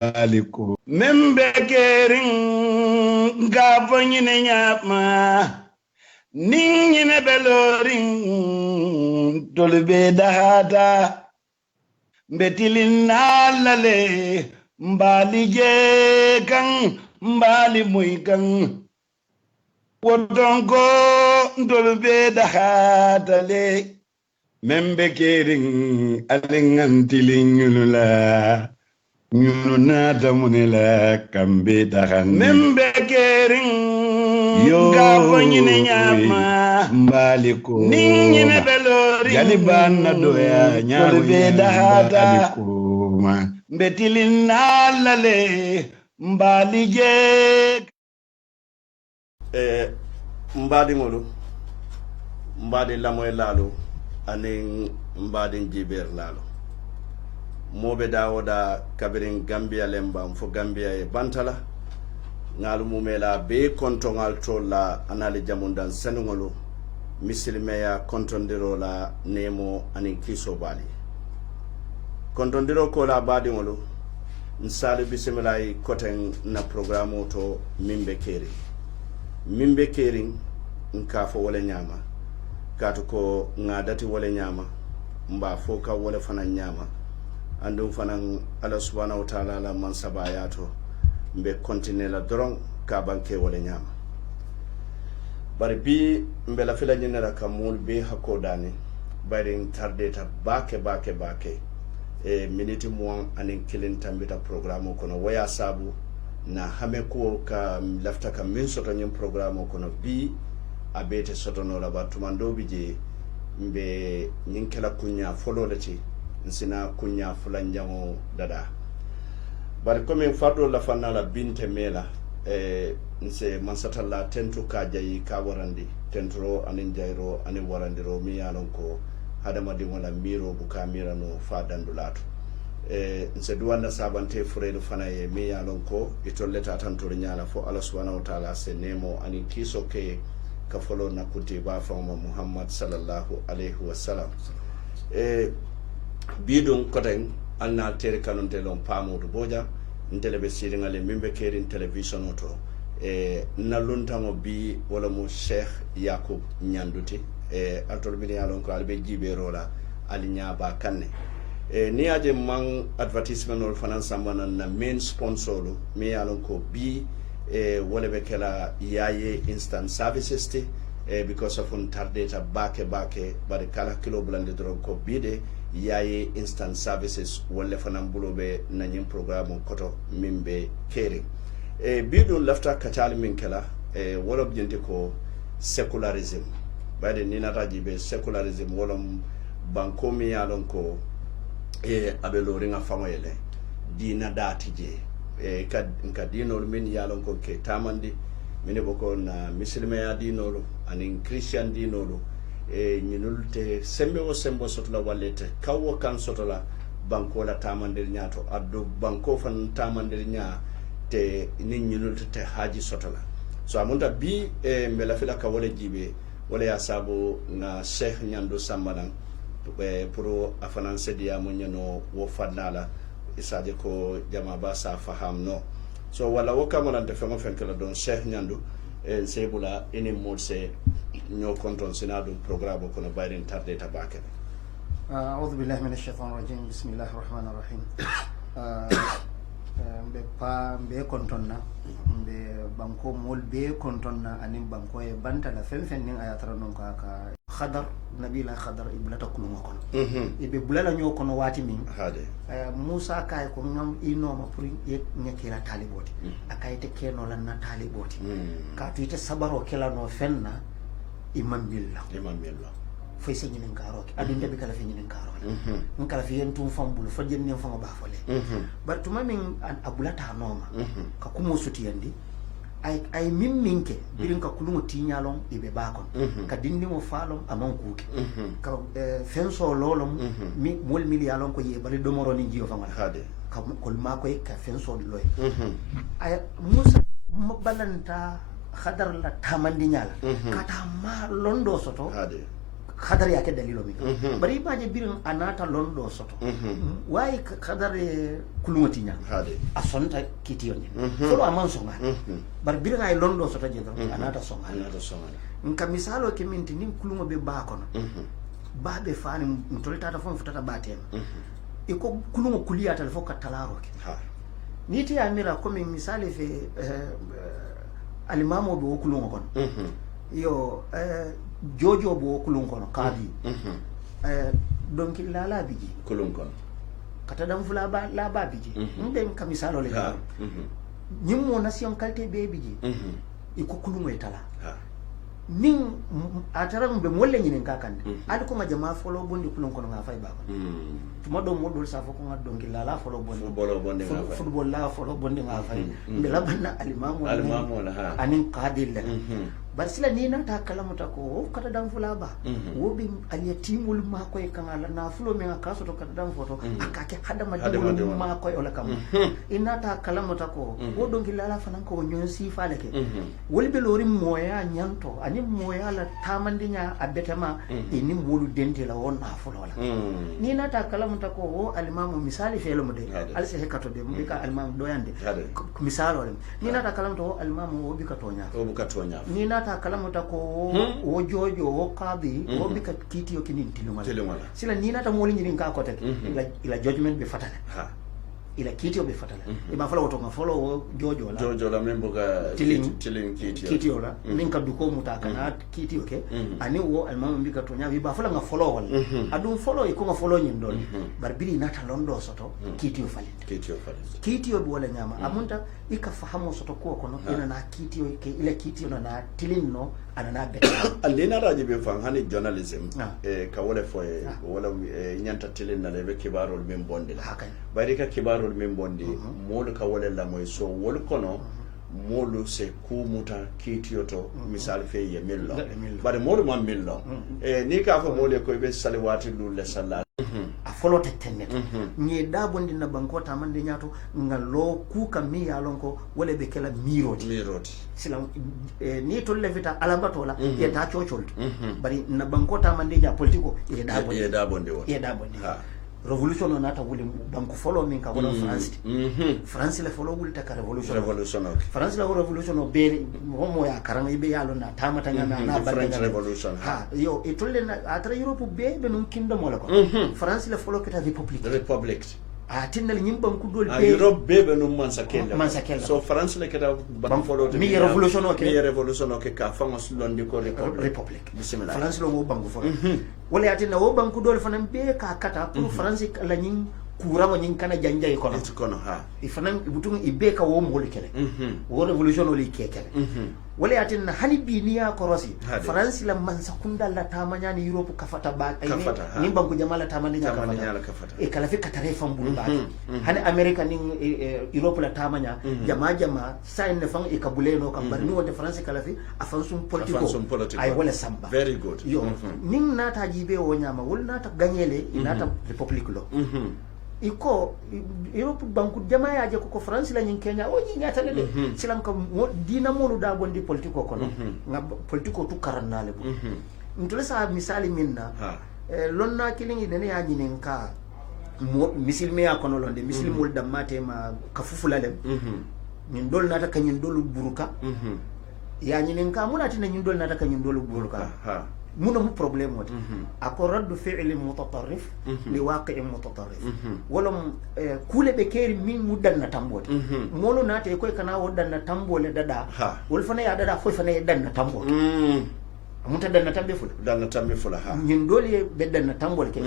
aliku membe kering gabo nyine nyama nyine beloring tolbe dahata betilin nalale mbali je kan mbali muy kan wodongo tolbe dahata le membe kering alingantilin nyulula ñunu naata mu ne la kambe daxan membe kering yo gabo ñine ñama mbali ko ni ñine belori gali banna doya ñaago be daxata ma mbetilin nalale mbali jeek mbadi ngolu mbadi lamoy lalo anin mbadi jiber lalo moɓe dawoɗa kabirin gambia lembam fo gambia e bantala ngal mumela be kontogal tolla anali jamundan senugolu misilmeya kontondirola nemo anin kiso bali kontondiro kola badiŋolu nsali bisimilayi koten na programme to mimbe keri nka fo wole ñama katu ko nga dati wole ñama mba fo ka wole fana ñama andum fanan ala subhanahu wa ta'ala la man sabayato mbe continue la doron ka banke wole ñama bari bi mbe la fila ñinera ka mul be hako dani bari tardeta bake e minute mo anin kilin tambita programme kono waya sabu na hame ko ka lafta ka min soto ñin programme kono bi abete soto no la batumando bije mbe ñin kala kunya folole ci nsina kunya fulanjango dada bari comme fardo la fanna la binte mela nse mansatalla tentu ka jayi ka warandi tentro anin jayro anin warandiro mi yalon ko hadamadi wala miro buka mira no fa dandulatu nse duwanda sabante furelu fana ye mi yalon ko itolleta tantor nyala fo Allah subhanahu wa ta'ala se nemo anin kiso ke ka folo na kutiba fa Muhammad sallallahu alaihi wasallam bidon koten alna tere kanonte lon pamodo boja ntele be siringale mimbe kerin television oto naluntango bi wala mo Sheikh Yakub Nyanduti altol bi yalon ko albe jiberola ali nyaba kanne ni aje man advertisement ol fanan sambana na main sponsor mi yalon ko bi wala be kala yaye instant services te because of on tardeta bake bari kala kilo blande dron ko bide yaye instant services wala fanan bulobe na nyim programme koto mimbe keri bidun lafta katal min kala wala bjente ko secularism bade ni nataji be secularism wala banko mi yalon ko abe loringa famoyele dina dati je ka dinol min yalon ko ke tamandi mine boko na muslima dinolo anin christian dinolo ñinulte sembe o sembo sotola wallete kawo kan sotola banko la tamandir ñaato addo banko fan tamandir ñaa te nin ñinulte te haji sotola so amunta bi mbela fila ka wala jibe wala ya sabo na Sheikh Nyando Sambanan pour afanan sediya mo ñano wo fadnala isaje ko jama ba sa faham no so wala wo kamonante fengo fenkela don Sheikh Nyando sebula ini modse ñoo konton sinadu programme ko no bayrin tarde tabake a'udhu billahi minash shaitanir rajim bismillahir rahmanir rahim be kontonna be banko mol be kontonna anin banko e bantala fen nin ayatara non ka khadar nabila khadar iblata kunu ngokon ibe bulala ñoo kono wati min hade musa kay ko ngam ino ma pour nyekira taliboti akayte keno lan na taliboti ka tuite sabaro kala no fenna imam billah fay sa ñinen karoke adinde be kala fi ñinen karoke kala fi yentum fambul fa jenne fa ba fole bartuma min abulata noma ka kumo suti yandi ay mimminke birin ka kulumo tiñalon ibe bakon ka dindi mo falom amon kuke ka fenso lolom mi mol miliyalon ko yebali domoro ni jiyo fangal hade ka kol mako ka fenso loy ay musa balanta khadar la tamandi nyala kata ma londo soto hade khadar yake dalilo mi bari imaje birin anata londo soto wai khadar kulungotinya asonta kitiyonye folo aman songa bar birin ay londo soto jedo anata songa nka misalo ke minti nin kulungo be ba kono babe fani mtolita ta fon futata batema iko kulungo kulia ta fo katalaro ke niti amira komi misali fe alimamo be kulungo kono yo jojo bo kulun kono kadi donc la biji kulun kono kata dam fula ba la ba biji mbe kamisalo le nyimmo nation qualité be biji iko kulun e tala nin ataram be molle nyinen kakande adi ko majama folo bondi kulun kono nga fay ba ko tuma do modol sa fo ko nga donc la folo bondi football la folo bondi nga fay mbe la banna alimamu la anin qadil la barsila ni nata kalamuta ko kata dam fula ba wobi aliyatimul ma koy kangala na fulo me akaso to kata dam foto akake hadama dimul ma koy ola kam inata kalamuta ko wodo ngilala fanan ko nyon si faleke wolbe lori moya nyanto ani moya la tamandinya abetama ini molu dente la wona fulo la ni nata kalamuta ko o alimamu misali felo mode alse hekato de mbika alimamu doyande misalo ni nata kalamuta o alimamu wobi katonya ni nata kalamuta ko o jojo o qadi o bika kitiyo kinin tilumala sila ni nata moli nyin ka ko tek ila judgment be fatala ila kitiyo be fatala e ma fala woto ma folo o jojo la membo ka tilin kitiyo la min ka duko mutaka na kitiyo ke ani wo almama mbika to nyawi ba fala nga folo wala adum folo e ko nga folo nyin don barbiri nata londo soto kitiyo be wala nyama amunta ikafahamu soto ko kono ina na kitiyo ke ila kitiyo na tilin no ana be andina raji be fan hani journalism ka wala fo wala nyanta tilin na lebe kibarol men bonde la bari ka kibarol men bonde molu ka wala la moy so wol kono molu se kumuta kitiyo to misal fe ye millo bari molu man millo ni ka fa molu ko be salawati lulle sallallahu a folo tettenne ni dabondi na bankota mande nyato ngalo kuka mi yalonko wala be kala miroti sila ni to levita alambato la ye ta chocholto bari na bankota mande nya politiko ye dabondi revolution on ata wuli banku follow min ka wala France le follow wuli ta ka revolution France la revolution o be mo ya karanga ibe yalo na tamata ngana na French revolution yo e tolle na atra Europe be non kingdom wala ko France le follow ka republic tinna le nyimban ku dol be Europe be no mansakella so France le kada ban follow mi revolution o ke ka fangos londi ko republic bismillah France lo mo bangu fo wala atinna wo banku dol fanam be ka kata pour France la nyin kurama nyin kana janjay kono ifanam butung ibe ka wo mo lekele wo revolution o li kekele wala atinna hani bi niya korosi France la mansakunda la tamanya ni Europe kafata ba ni banku jamala tamanya kafata e kala fi katare fambulu ba hani America ni Europe la tamanya jama sai ne fang e kabule no kam bar ni wonde France kala fi afansum politico ay wala samba very good yo nin nata jibe wo nyama wol nata ganyele inata republic lo iko Europe banku jama yaje ko France la nyin Kenya o nyi nyata le silam kam dina molu da bondi politico kono ngab politico tu karannale bu ntule sa misali minna lonna kilingi dene ya nyinen ka misilme ya kono londe misilmul damate ma kafufulalem min dol nata kanyin dolu buruka ya nyinen ka munati na nyin dol nata kanyin dolu buruka muna mu problème wati ako raddu fi'li mutatarrif li waqi'in mutatarrif wala kule be keri min mudan na tamboti molo nate koy kana wodan na tambole dada wol fana ya dada foy fana ya dan na tambo amunta dan na tambe fula nyin dole be dan na tambole ke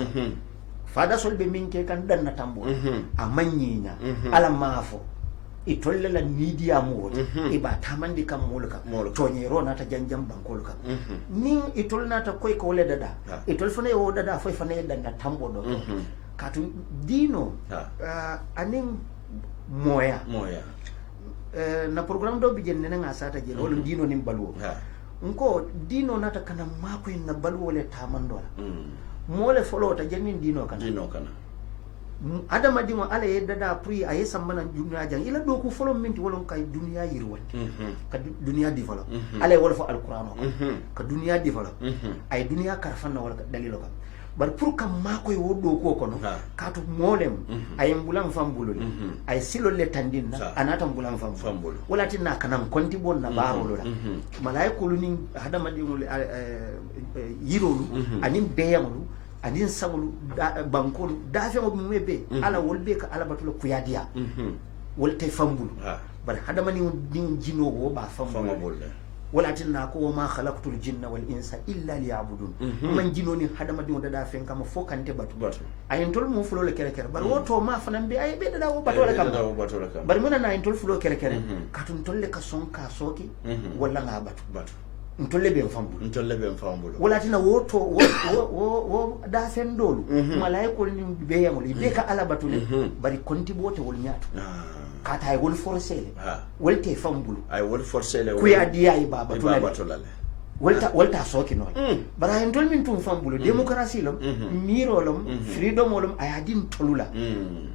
fada sol be min ke kan dan na tambo amanyinya ala mafo itolle la media mo iba tamandi kam molka to nyero na ta janjam bankol kam nin itol na ta koy ko le dada itol fane o dada foy fane danda tambo do katu dino anin moya na program do bijen ne nga sata je wala dino nim balwo nko dino na ta kana mako na balwo le tamandola mole folo ta jannin dino kana adama di mo ala e dada pri aye sambana dunya jang ila do ko folo minti wolon kay dunya yirwati ka dunya develop ala wala fo alquran ko ka dunya develop ay dunya karfanna wala dalilo kam bar pour kam makoy woddo ko kono kato molem ay mbulan fambulul ay silo le tandinna anata mbulan fambul wala tinna kanam konti bonna barolo la malaikulu ni hadama di mo yirolu anim beyamulu anin sangulu bankolu dafe mo mebe ala wolbe ka ala batula kuyadiya wolte fambulu bar hadama ni jino wo ba fambulu wala tinna ko ma khalaqtul jinna wal insa illa liya'budun man jino ni hadama di da fen kam fo kante batu ayin tol mo fulo le kere kere bar woto ma fanan be ay be da wo batu kam bar mona na ayin tol fulo kere kere katun tolle ka son ka soki wala nga batu ntolle be fambulu wala tina woto wo da fen dolu malaiko ni be yamul be ka ala batu le bari konti bote wol nyaatu kata ay wol forcele wolte fambulu ay wol forcele ku ya diya ay baba tulale wolta soki no bara en tol min tum fambulu démocratie lom miro lom freedom lom ay adin tolula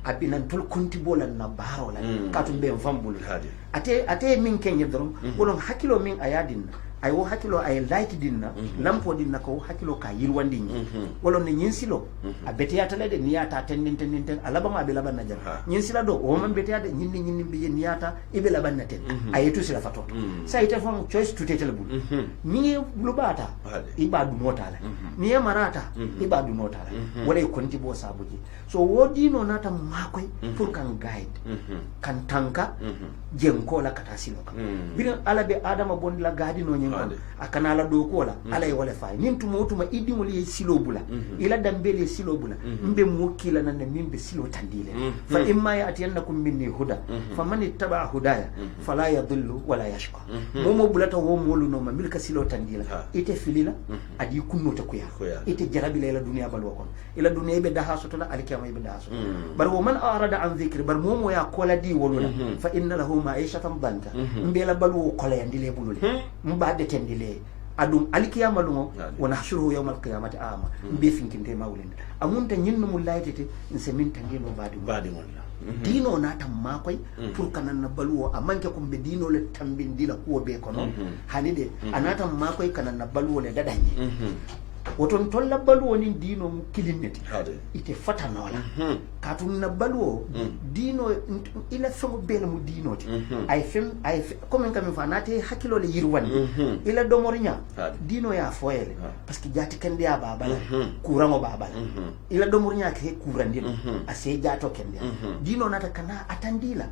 abinan tol konti bolan na barola katum be fambulu ate min kenye drum wolon hakilo min ayadin ay wo hakilo ay light dinna lampo dinna ko hakilo ka yirwandi wolon ne nyinsilo a betiyata lede niyata tendin alaba ma be laban na jar nyinsila do o man betiyade nyinni be niyata ibe laban na ten ayetu sila fato sa ite fam choice to tetel bul ni lubata ibadu notala ni marata ibadu notala wala konti bo sabuji so wodi no nata makoy pour kan guide kan tanka jenko la kata silo kan birin alabe adama bondi la gadi no nyen akana la do ko la ala e wala fay nim tumo tuma idi mo li silo bula ila dambele silo bula mbe mo kila nan mimbe silo tandile fa imma yatiyannakum minni huda faman ittaba hudaya fala yadhillu wala yashqa momo bulata wo molu no ma milka silo tandila ite filila adi kunno ta kuya ite jarabi la duniya balwa kon ila duniya be daha sotola alkiyama be daha sotola bar wo man arada an dhikri bar momo ya kola di wolula fa inna lahu ma'ishatan danka mbela balwo kola yandile bulule mbade tendile adum alkiyama lungo wana hashuru yawmal qiyamati ama mbe finkinte mawlende amunta nyinno mulaytete nse min tangeno badi wonna dino na tamma koy pour kanan na balwo amanke ko be dino le tambindila ko be kono hanide anata ma koy kanan na balwo le dadanye woton tolla balwo ni dino mu kilinneti ite fatanola katun na balwo dino ila femu bela mu dino ti ay fem comme kam fa nate hakilo le yirwani ila domornya dino ya foyele parce que jati kende ya babala kurango babala ila domornya ke kurandino ase jato kende dino nata kana atandila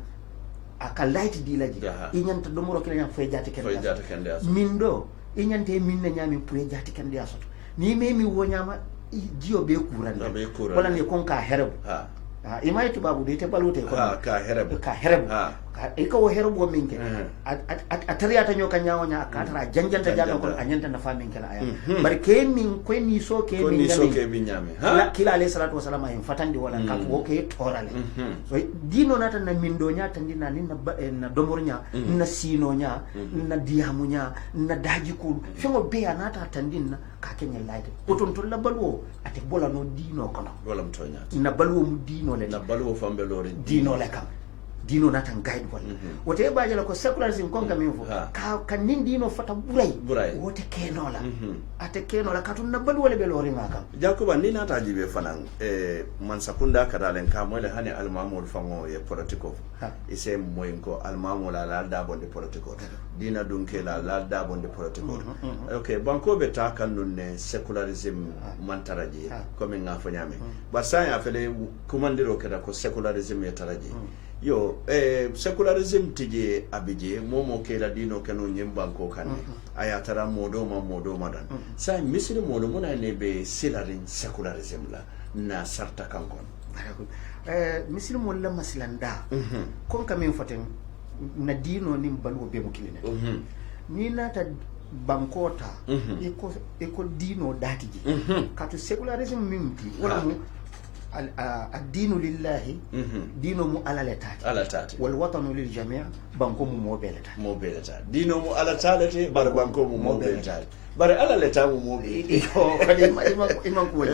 aka light dila ji inyanta domoro kele nyam foy jati kende mindo inyante minne nyami pour jati kende asoto ni memi wonyama jiyo be kuranda wala ne kon ka herbu imay tubabu de te balute ko ka herbu iko wo herbu minke atariata nyoka nyawonya akatara janjanta jalo ko anyanta na famin kala aya bar ke min ko ni so ke min nyame kila alayhi salatu wasalam ay fatandi wala ka ko ke torale so dino nata na mindo nya tandina ni na domornya na sinonya na diamunya na dajikul fengo be anata tandina ka kenya laide oton to la balwo ate bola no dino kono wala mtonya na balwo mu dino le na balwo fambe lore dino le kam dino natan guide wala wote baje la ko secularism konka minfo ka nin dino fata buray wote kenola ate kenola katun na balwo le be lore makam jakuba ni nata jibe fanan man sakunda kadalen ka mole hani almamul fango e politiko ise moyinko almamul ala da bonde politiko dina dunke la da bonde politiko okay banko be ta kanun ne secularism mantaraji comme ngafo nyame basa ya fele kumandiro kada ko secularism ya taraji yo secularism tije abije momo kela dino kanu nyimbanko kan ayatara modo madan sai misiri modo mona ne be silarin secularism la na sarta kankon misiri mo la maslanda kon kamen foten na dino nim balwo be mukilene ni nata bankota eko dino datiji katu secularism mimti wala mu الدين لله دين مو على لتاتي على تاتي والوطن للجميع بانكو مو بيلتا مو بيلتا دين مو على تالتي بار بانكو مو بيلتا بار على لتا مو iyo kadi imam ko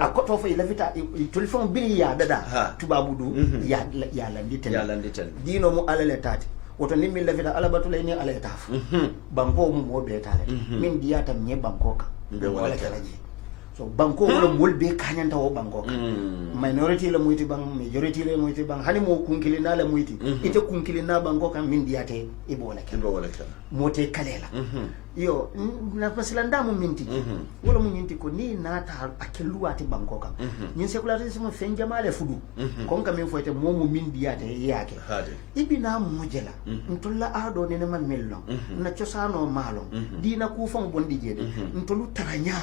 akoto fo lafita tulfon biri ya dada tubabu du ya landiten dino mu ala letati woto nimmi lafita ala batulay ni ala taf banko mu mo be tale min diyata nye banko ka wala kalaji so banko wala mol be kanyanta wo banko ka minority la muyti bang majority la muyti bang hani mo kunkili na la muyti ite kunkili na banko ka min diyate ibola ka mote kalela yo na pasila ndamu minti wala mu nyinti ko ni nata akeluati banko ka nyin secularisme fen jamale fudu kon ka min foyte momu min diyate yake ibina mujela ntolla ado ne ma mellon na ciosano malon dina ku fon bondi jede ntolu taranya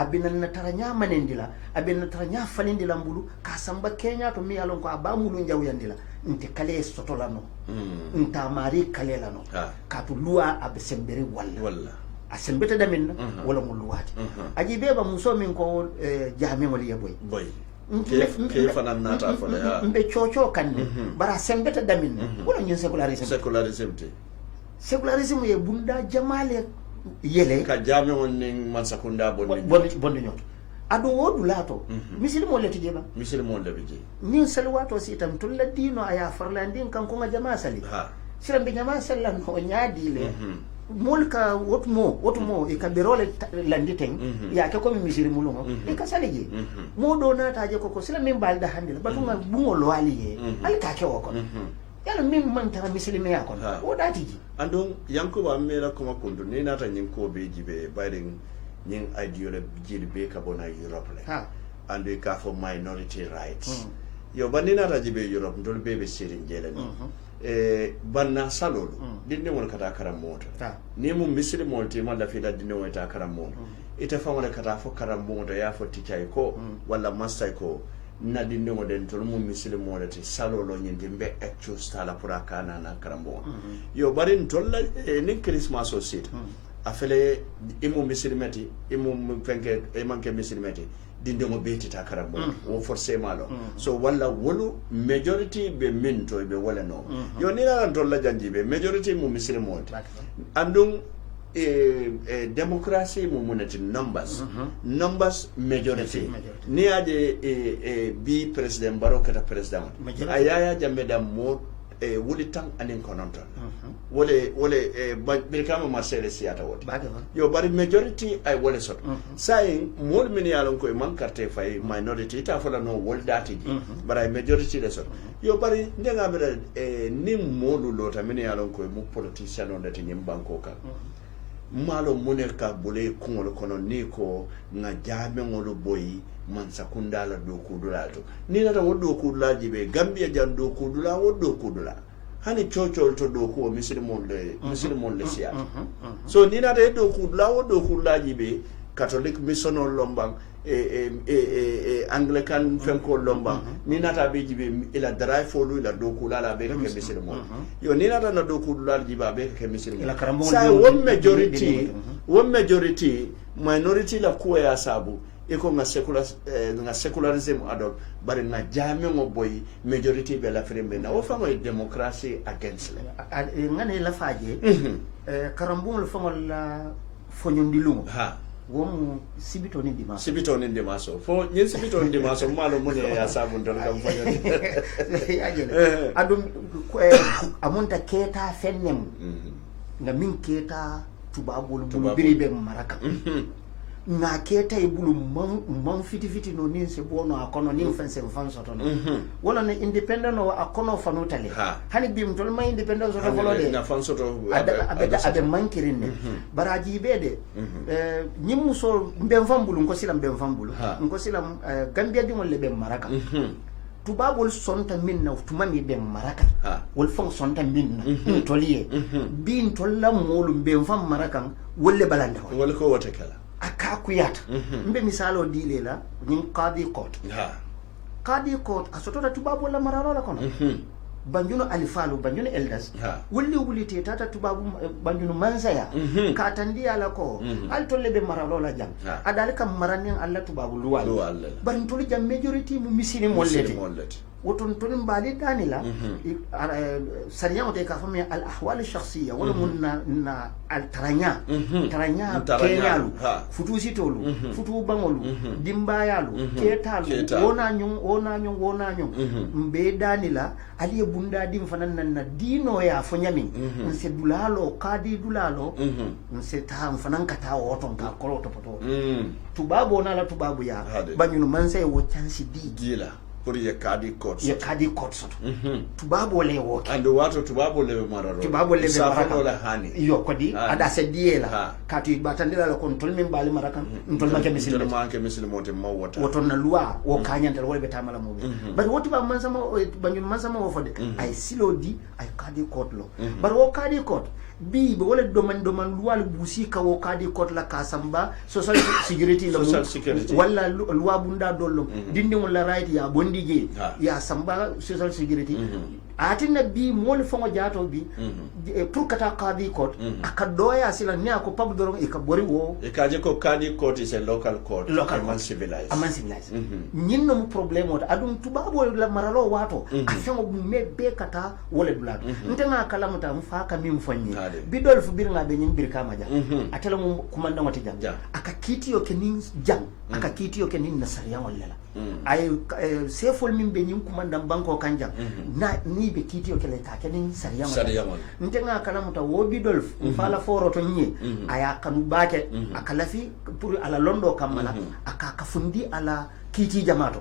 abina na taranya manendila abina taranya falindila mbulu ka samba kenya to mi alon ko abamulu njawyandila nte kale sotolano nta mari kalela no ka to luwa abesembere walla asembeta damin wala mu luwati aji beba muso min ko jami wali boy ke fanan nata fole ha mbe chocho kande bara sembeta damin wala ñun secularisme ye bunda jamale yele ka jami wonni man sakunda bonni ñot adu wodu lato misilimo le tije ba misilimo le bije ni salwato sitam tulla dino aya farlandin kan ko jama sali siram be jama sallan ko nyaadi le mulka wotumo e kabirole landiten ya ke ko mi misiri mulumo e ka salije mo do na taje ko sila min balda handila batuma bungo lo aliye al ka ke woko yalla min man tara misiri me yakon o datiji andon yankuba mera kuma kundu ni nata nyin ko be jibe bayden nyin ideology be ka bona Europe le ande ka for minority rights yo banina ta jibe Europe ndol bebe sirin jele ni banna salolu dinne won kata karam moto ni mum misiri molti man la fida dinne won ta karam moto ita fa wala kata fo karam moto ya fo ticay ko wala master ko na dinne won den tol mum misiri molti salolo nyinde be accu stala pura kana na karam moto yo barin tolla ni Christmas o sit afele imu misiri meti imu fenke e manke misiri meti dinde mo beti ta karambo o forcément lo so walla wolu majority be minto be wala no yo ni la tolla janjibe majority mu misiri monte andum democracy mu munati numbers majority ni ade bi president Barrow kata president ayaya jambe da mo wuli tan anin kononton wole birkama marcel siata wote yo bari majority ay wole sot say mol min yalon ko man carte fay minority ta fola no wol dati ji bara majority le sot yo bari ndenga be ni molu lota min yalon ko mu politician on dati nyim banko kan malo moneka bole kungol kono ni ko na jabe ngolo boyi man sakunda la do kudula to ni nata wodo kudula jibe Gambia jan do kudula wodo kudula hani chocho to do ko misiri mon le sia so ni nata do kudula wodo kudula jibe Catholic missional lombang Anglican fenko lombang ni nata be jibe ila dry folu ila do kudula la be ke misiri mon yo ni nata na do kudula jiba be ke misiri mon sa one majority minority la ko ya sabu iko nga secularism adol bari na jame ngo boy majority be la frembe na o famo democracy against le ngane la faje karambum le famo la fonyondi wom sibito ni dimaso fo nyen sibito ni dimaso malo mune ya sabu ndol kam fonyondi adum amunta keta fennem nga min keta tubabul bulu biribe maraka na keta ibulu man fiti no ni se bono akono ni fense fanso to wala na independent no akono fanutale hani bim tol ma independent so to volode na fanso to abe mankirinde baraji bede nyimu so mbem fambulu ko silam mbem fambulu ko silam Gambia di mon le be maraka tubabul sonta minna tumami be maraka wol fon sonta minna toliye bin tolla molu mbem fam marakan wolle balanda wol ko wote kala akakuyata mbe misalo dile la nyin qadi court qadi court asotota tubabu la maralo la kono banjuno alifalu banjuno elders wuli te tata tubabu banjuno mansaya ka tandi ala ko al tolle be maralola jam adal kam maranen alla tubabu luwal ban toli jam majority mu misini mollete woton tolim bali danila sariya wote ka fami al ahwal shakhsiyya wala munna na al taranya kenyalu futu sitolu futu bangolu dimbayalu ketalu wona nyong mbe danila ali bunda dim fanan na dino ya fonyamin nse dulalo kadi dulalo nse ta fanan kata woton ka kolo to poto tubabo na la tubabo ya banyunu manse wo chansi gila pour ye kadi court soto tubabo le wo ando wato tubabo le mararo tubabo le mararo la hani yo kodi ada se diela kati batandila la kontrol min bali marakan ntol make misil mote mawata woton na loi wo kanyantal wala betamala mo but woti ba mansama banyun mansama wo fode ay silodi ay kadi court lo but wo kadi court bi be wala doman luwal busi ka wo kadi court la kasamba social security la wala loi bunda dollo dindi wala right ya bondige ya samba social security atina bi mol fongo jato bi pour kata kadi court akadoya sila ni ako pabdoro e ka bori wo e kaje ko kadi court is a local court man civilized nyinno mu problème wota adum tubabo la maralo wato afengo me be kata wala dulado ntenga kala muta mfaka mi mfanyi bidol fu bir ngabe nyim bir kama ja atela mu kumanda ngoti jam aka kitiyo kenin jam aka kitiyo kenin nasariya wala ay sefol min be nyim kumanda banko kanja na ni be kitiyo kele ka kenin sariya wala ntenga kala muta wo bidol mfala foro to nyi aya kanu bake aka lafi pour ala londo kamala aka kafundi ala kiti jamato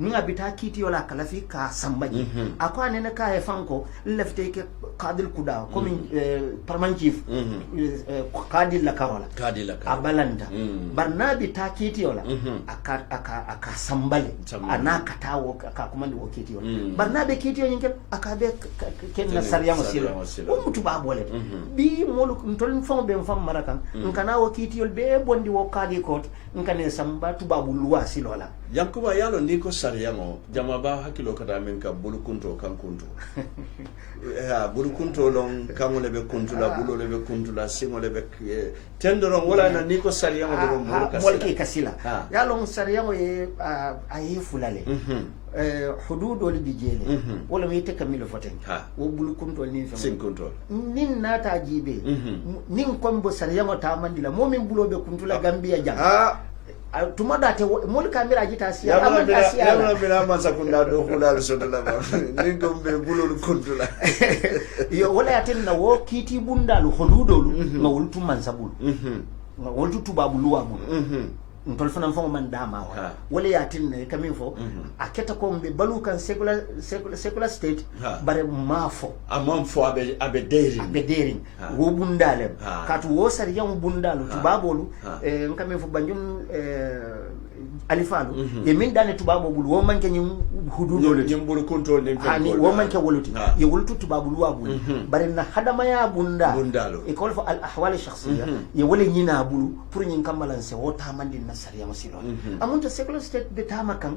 nga bita kiti yola kalafi ka sambaji akwa nene ka e fanko lefte ke kadil kuda komi parman chief kadil la karola abalanda barna bita kiti yola aka sambale anaka tawo ka kumandi wo kiti yola barna be kiti yo nyinke akabe ken na sariya wasilo o mutu babole bi molu ntol fon be fam marakan nkana wo kiti yol be bondi wo kadi kot nkane samba tubabu luwa silola yankuba yalo niko sariyamo jamaba hakilo kata men ka bulukunto kan kunto bulukunto lon kamole be kuntula bulole be kuntula singole be tendoron wala na niko sariyamo do molki kasila yalo sariyamo ye ayi fulale hududol bijele wala mi tekamilo foten wo bulukunto ni fa sinkunto nin nata jibe nin kombo sariyamo tamandila momin bulobe kuntula gambia jam tumada te mol kamera jita siya amanta siya yalla bila masa kunda do kula so dala ba ni gombe bulul kuntula yo wala yatin na wo kiti bundalu hodudolu ma wultu mansabul ma wultu tubabu luwa mu ntol fana fo man dama wala yatin ne kamin fo aketa ko mbe balukan secular state bare mafo amam fo abe dering wo bundale katu wo sar yam bundalu tubabolu kamin fo banjum alifalu e min dane tubabo bulu wo manke nyim hududolu nyim bulu control ne ani wo manke woluti ye wolutu tubabu luwa bulu bare na hadama ya bundalu e ko fo al ahwal shakhsiyya ye wala nyina bulu pour nyin kamalanse wo tamandi na sariya masilo amunta secular state be tamakan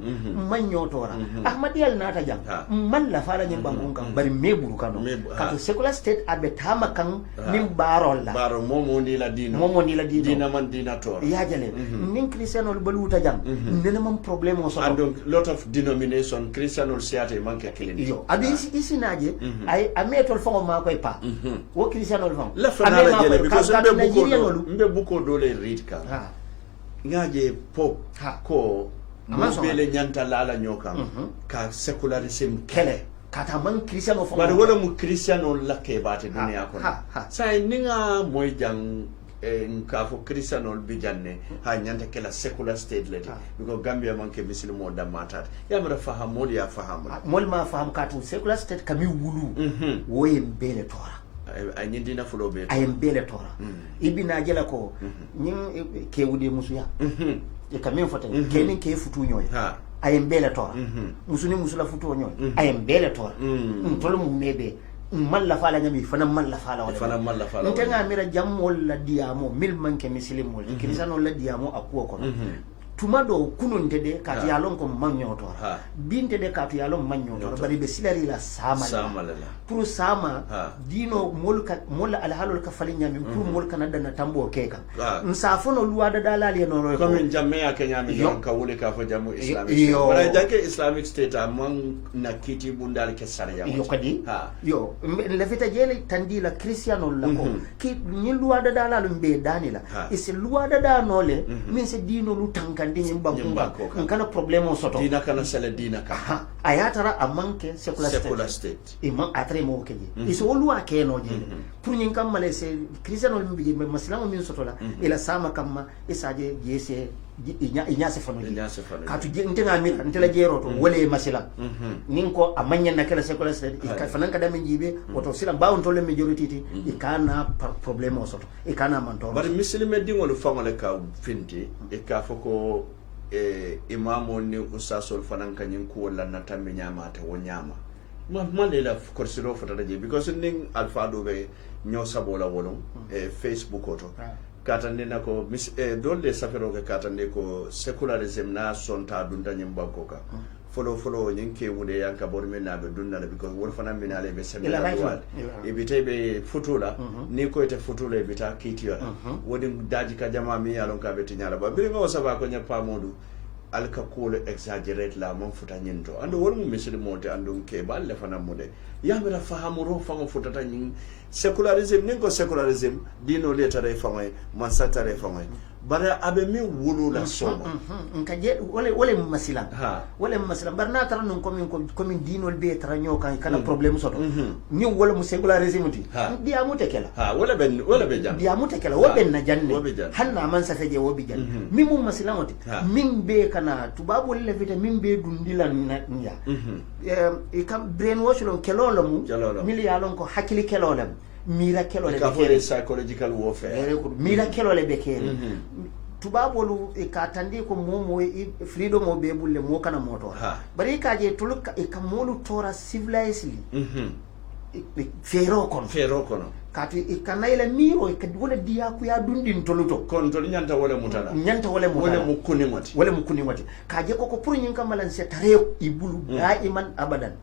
man nyotora ahmadiyal nata jam man la fala nyin bangun kan bari me buru kano ka secular state abe tamakan nim barolla baro momo ni la dina man dina tora ya jale nin christianol baluta jam nene man problème o so and lot of denomination christianol siate manke keleni yo abi isi naje ay ametol fongo ma koy pa wo christianol fongo la fana la jele because mbe buko dole read ka ngaje pop ko mobile nyanta lala nyoka ka secularism kele kata man christiano fo bari wala mu christiano lakke bate dunia ko sai ninga moy jang nka fo christiano bi janne ha nyanta kala secular state leti because gambia man ke muslimo da matat ya mara faham mol ya faham mol ma faham katu secular state kami wulu woye mbele tora ay nyindina fulo be ay mbele tora ibina jela ko nyin ke wude musuya e kamen fota kenin ke futu nyoy ay mbele tora musuni musula futu nyoy ay mbele tora tolo mu mebe malla fala nyami fana malla fala wala ntenga mira jammol la diamo mil manke muslimol kirisano la diamo akuwa kono tumado kununte de katu yalon ko manyoto binte de katu yalon manyoto bari be silari la sama pour sama dino mol al halol ka falinya min pour mol kanada na tambo keka nsafono luwada dalali no ro comme jamme ke nyami don ka wuli ka fo jamu islamic bara janke islamic state amon na kiti bundal ke sariya yo kadi yo le fita jeli tandila cristiano la ko ki ni luwada dalalo be danila isi luwada da nole min se dino lu tankandi nyim banko kana problème soto dina kana sele dina ka ayatara amanke secular state imam atre mo keje isi wolu akeno je pour nyin kam male se cristiano lu bi maslamo min soto la ila sama kamma isaje jese inya se fano katu je ntenga mi ntela jero to wole masila nin ko amanya na kala secular state ka fanan ka dami jibe woto sila bawon to le majority ti ikana problème o soto ikana manto bari muslime dingol fangole ka finti e ka foko imamo ni usasol fanan kanyin ko wala na tambe nyama ta wonyama ma lela korsiro fota je because ning alfado be nyo sabola wolon facebook oto katande nako dolde safero ke katande ko secularism na sonta dunda nyimba koka follow nyinke wude yanka borme na be dunda because wor fana minale be semela wal ibite be futula ni ko ite futula ibita kitiya wodi daji ka jama mi yalon ka be tinyala ba bi ngo saba ko nyapa modu alka ko exaggerate la mon futa nyinto ando wor mu misiri monte ando ke balle fana mode yamira fahamuro fango futata nyin secularism ningo secularism dino letare fango man satare fango bara abe mi wulu la soma nkaje wole masila wole masila barna tara non comme dino be tara nyoka kana problème soto ni wole mu secularism ti dia mutekela wala be jam dia mutekela wo ben na janne hanna man sa feje wo bi janne mi mu masila ngoti min be kana tubabu le vita min be dundila nya e kam brainwash lo kelolo mu mili yalon ko hakili kelolo mira kelole ka fo psychological warfare mira kelole be kere tubabolu e ka tandi ko momo freedom o be bulle mo kana moto bari ka je tuluka e kamolu tora civilizedly fero kono kati e kanayla miro e kadi wala diya ku ya dundin toluto kon tol nyanta wala mutala wala mukuni ngoti ka je ko pour nyin kamalan se tare ibulu daiman abadan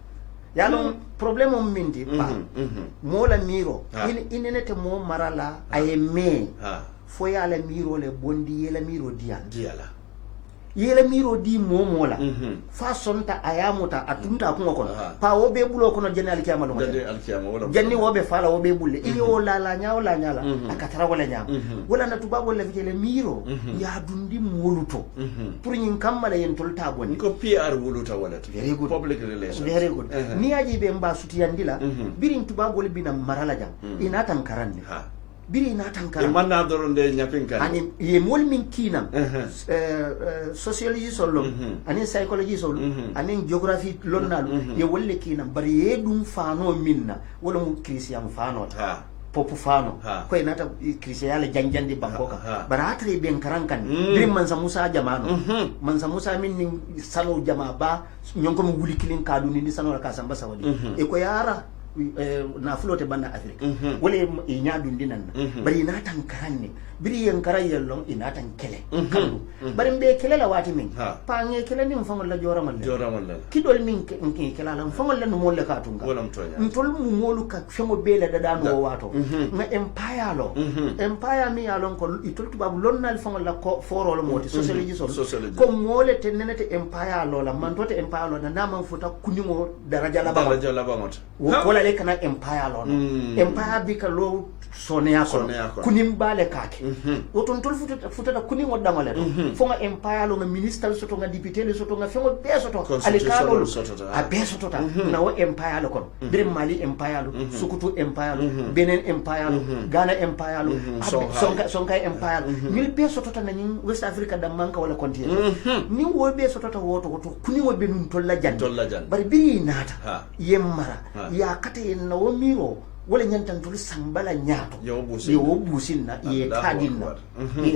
yalon problème o mindi pa mola miro inenete mo marala ay me fo yala miro le bondi yela miro diala yela miro di mola fa sonta ayamuta atunta ko kono pa wo be bulo kono jenni alkiyama no jenni wo be fala wo be bulle ili wo la nyala akatara wala nyama wala na tubabo le vitele miro ya dundi moluto pour nyin kammala yen tolta bonni ko PR wuluta wala very good public relations very good ni aji be mba sutiyandila birin tubabo le bina marala jam ina tan karanni biri na tankara manna doronde nyapinka ani ye mol min kinam sociology solo ani psychology solo ani geography lonnalu ye wolle kinam bari ye dum fano minna wala mu christian fano popu fano ko inata christian le janjandi bankoka baratre ben karankan birim mansa musa jamano mansa musa min ni salo jama ba nyonko mu guli kilin kadu ni sano ka samba sawadi e ko yara na flote banda Afrika wale inya dundinan bari na tankaranne biri yankara yellon ina tan kele kandu bari mbe kele la wati min pa nge kele ni mfangol la joramal kidol min ke kala la mfangol la no molle ka tunga ntol mu molu ka fengo bele da dano wato ma empire mi alon ko itol tubabu lonnal fangol la ko forol moti sociology so ko mole tenenete empire lo la mantote empire lo na man futa kunimo daraja la bangot ko la le kana empire lo empire bi ka lo soneya ko kunim bale kake oton tol futata kuni ngodda ngale fonga empire lo minister soto nga député le soto nga fengo be soto ale kalo a be soto ta na wo empire lo kon birim mali empire lo sukutu empire lo benen empire lo Ghana empire lo sonka empire mil be soto ta nani West Africa da manka wala continent ni wo be soto ta woto kuni wo be nun tolla jan bari biri nata yemmara ya kate na wo miro wala nyantan tul sambala nyato yo businna ye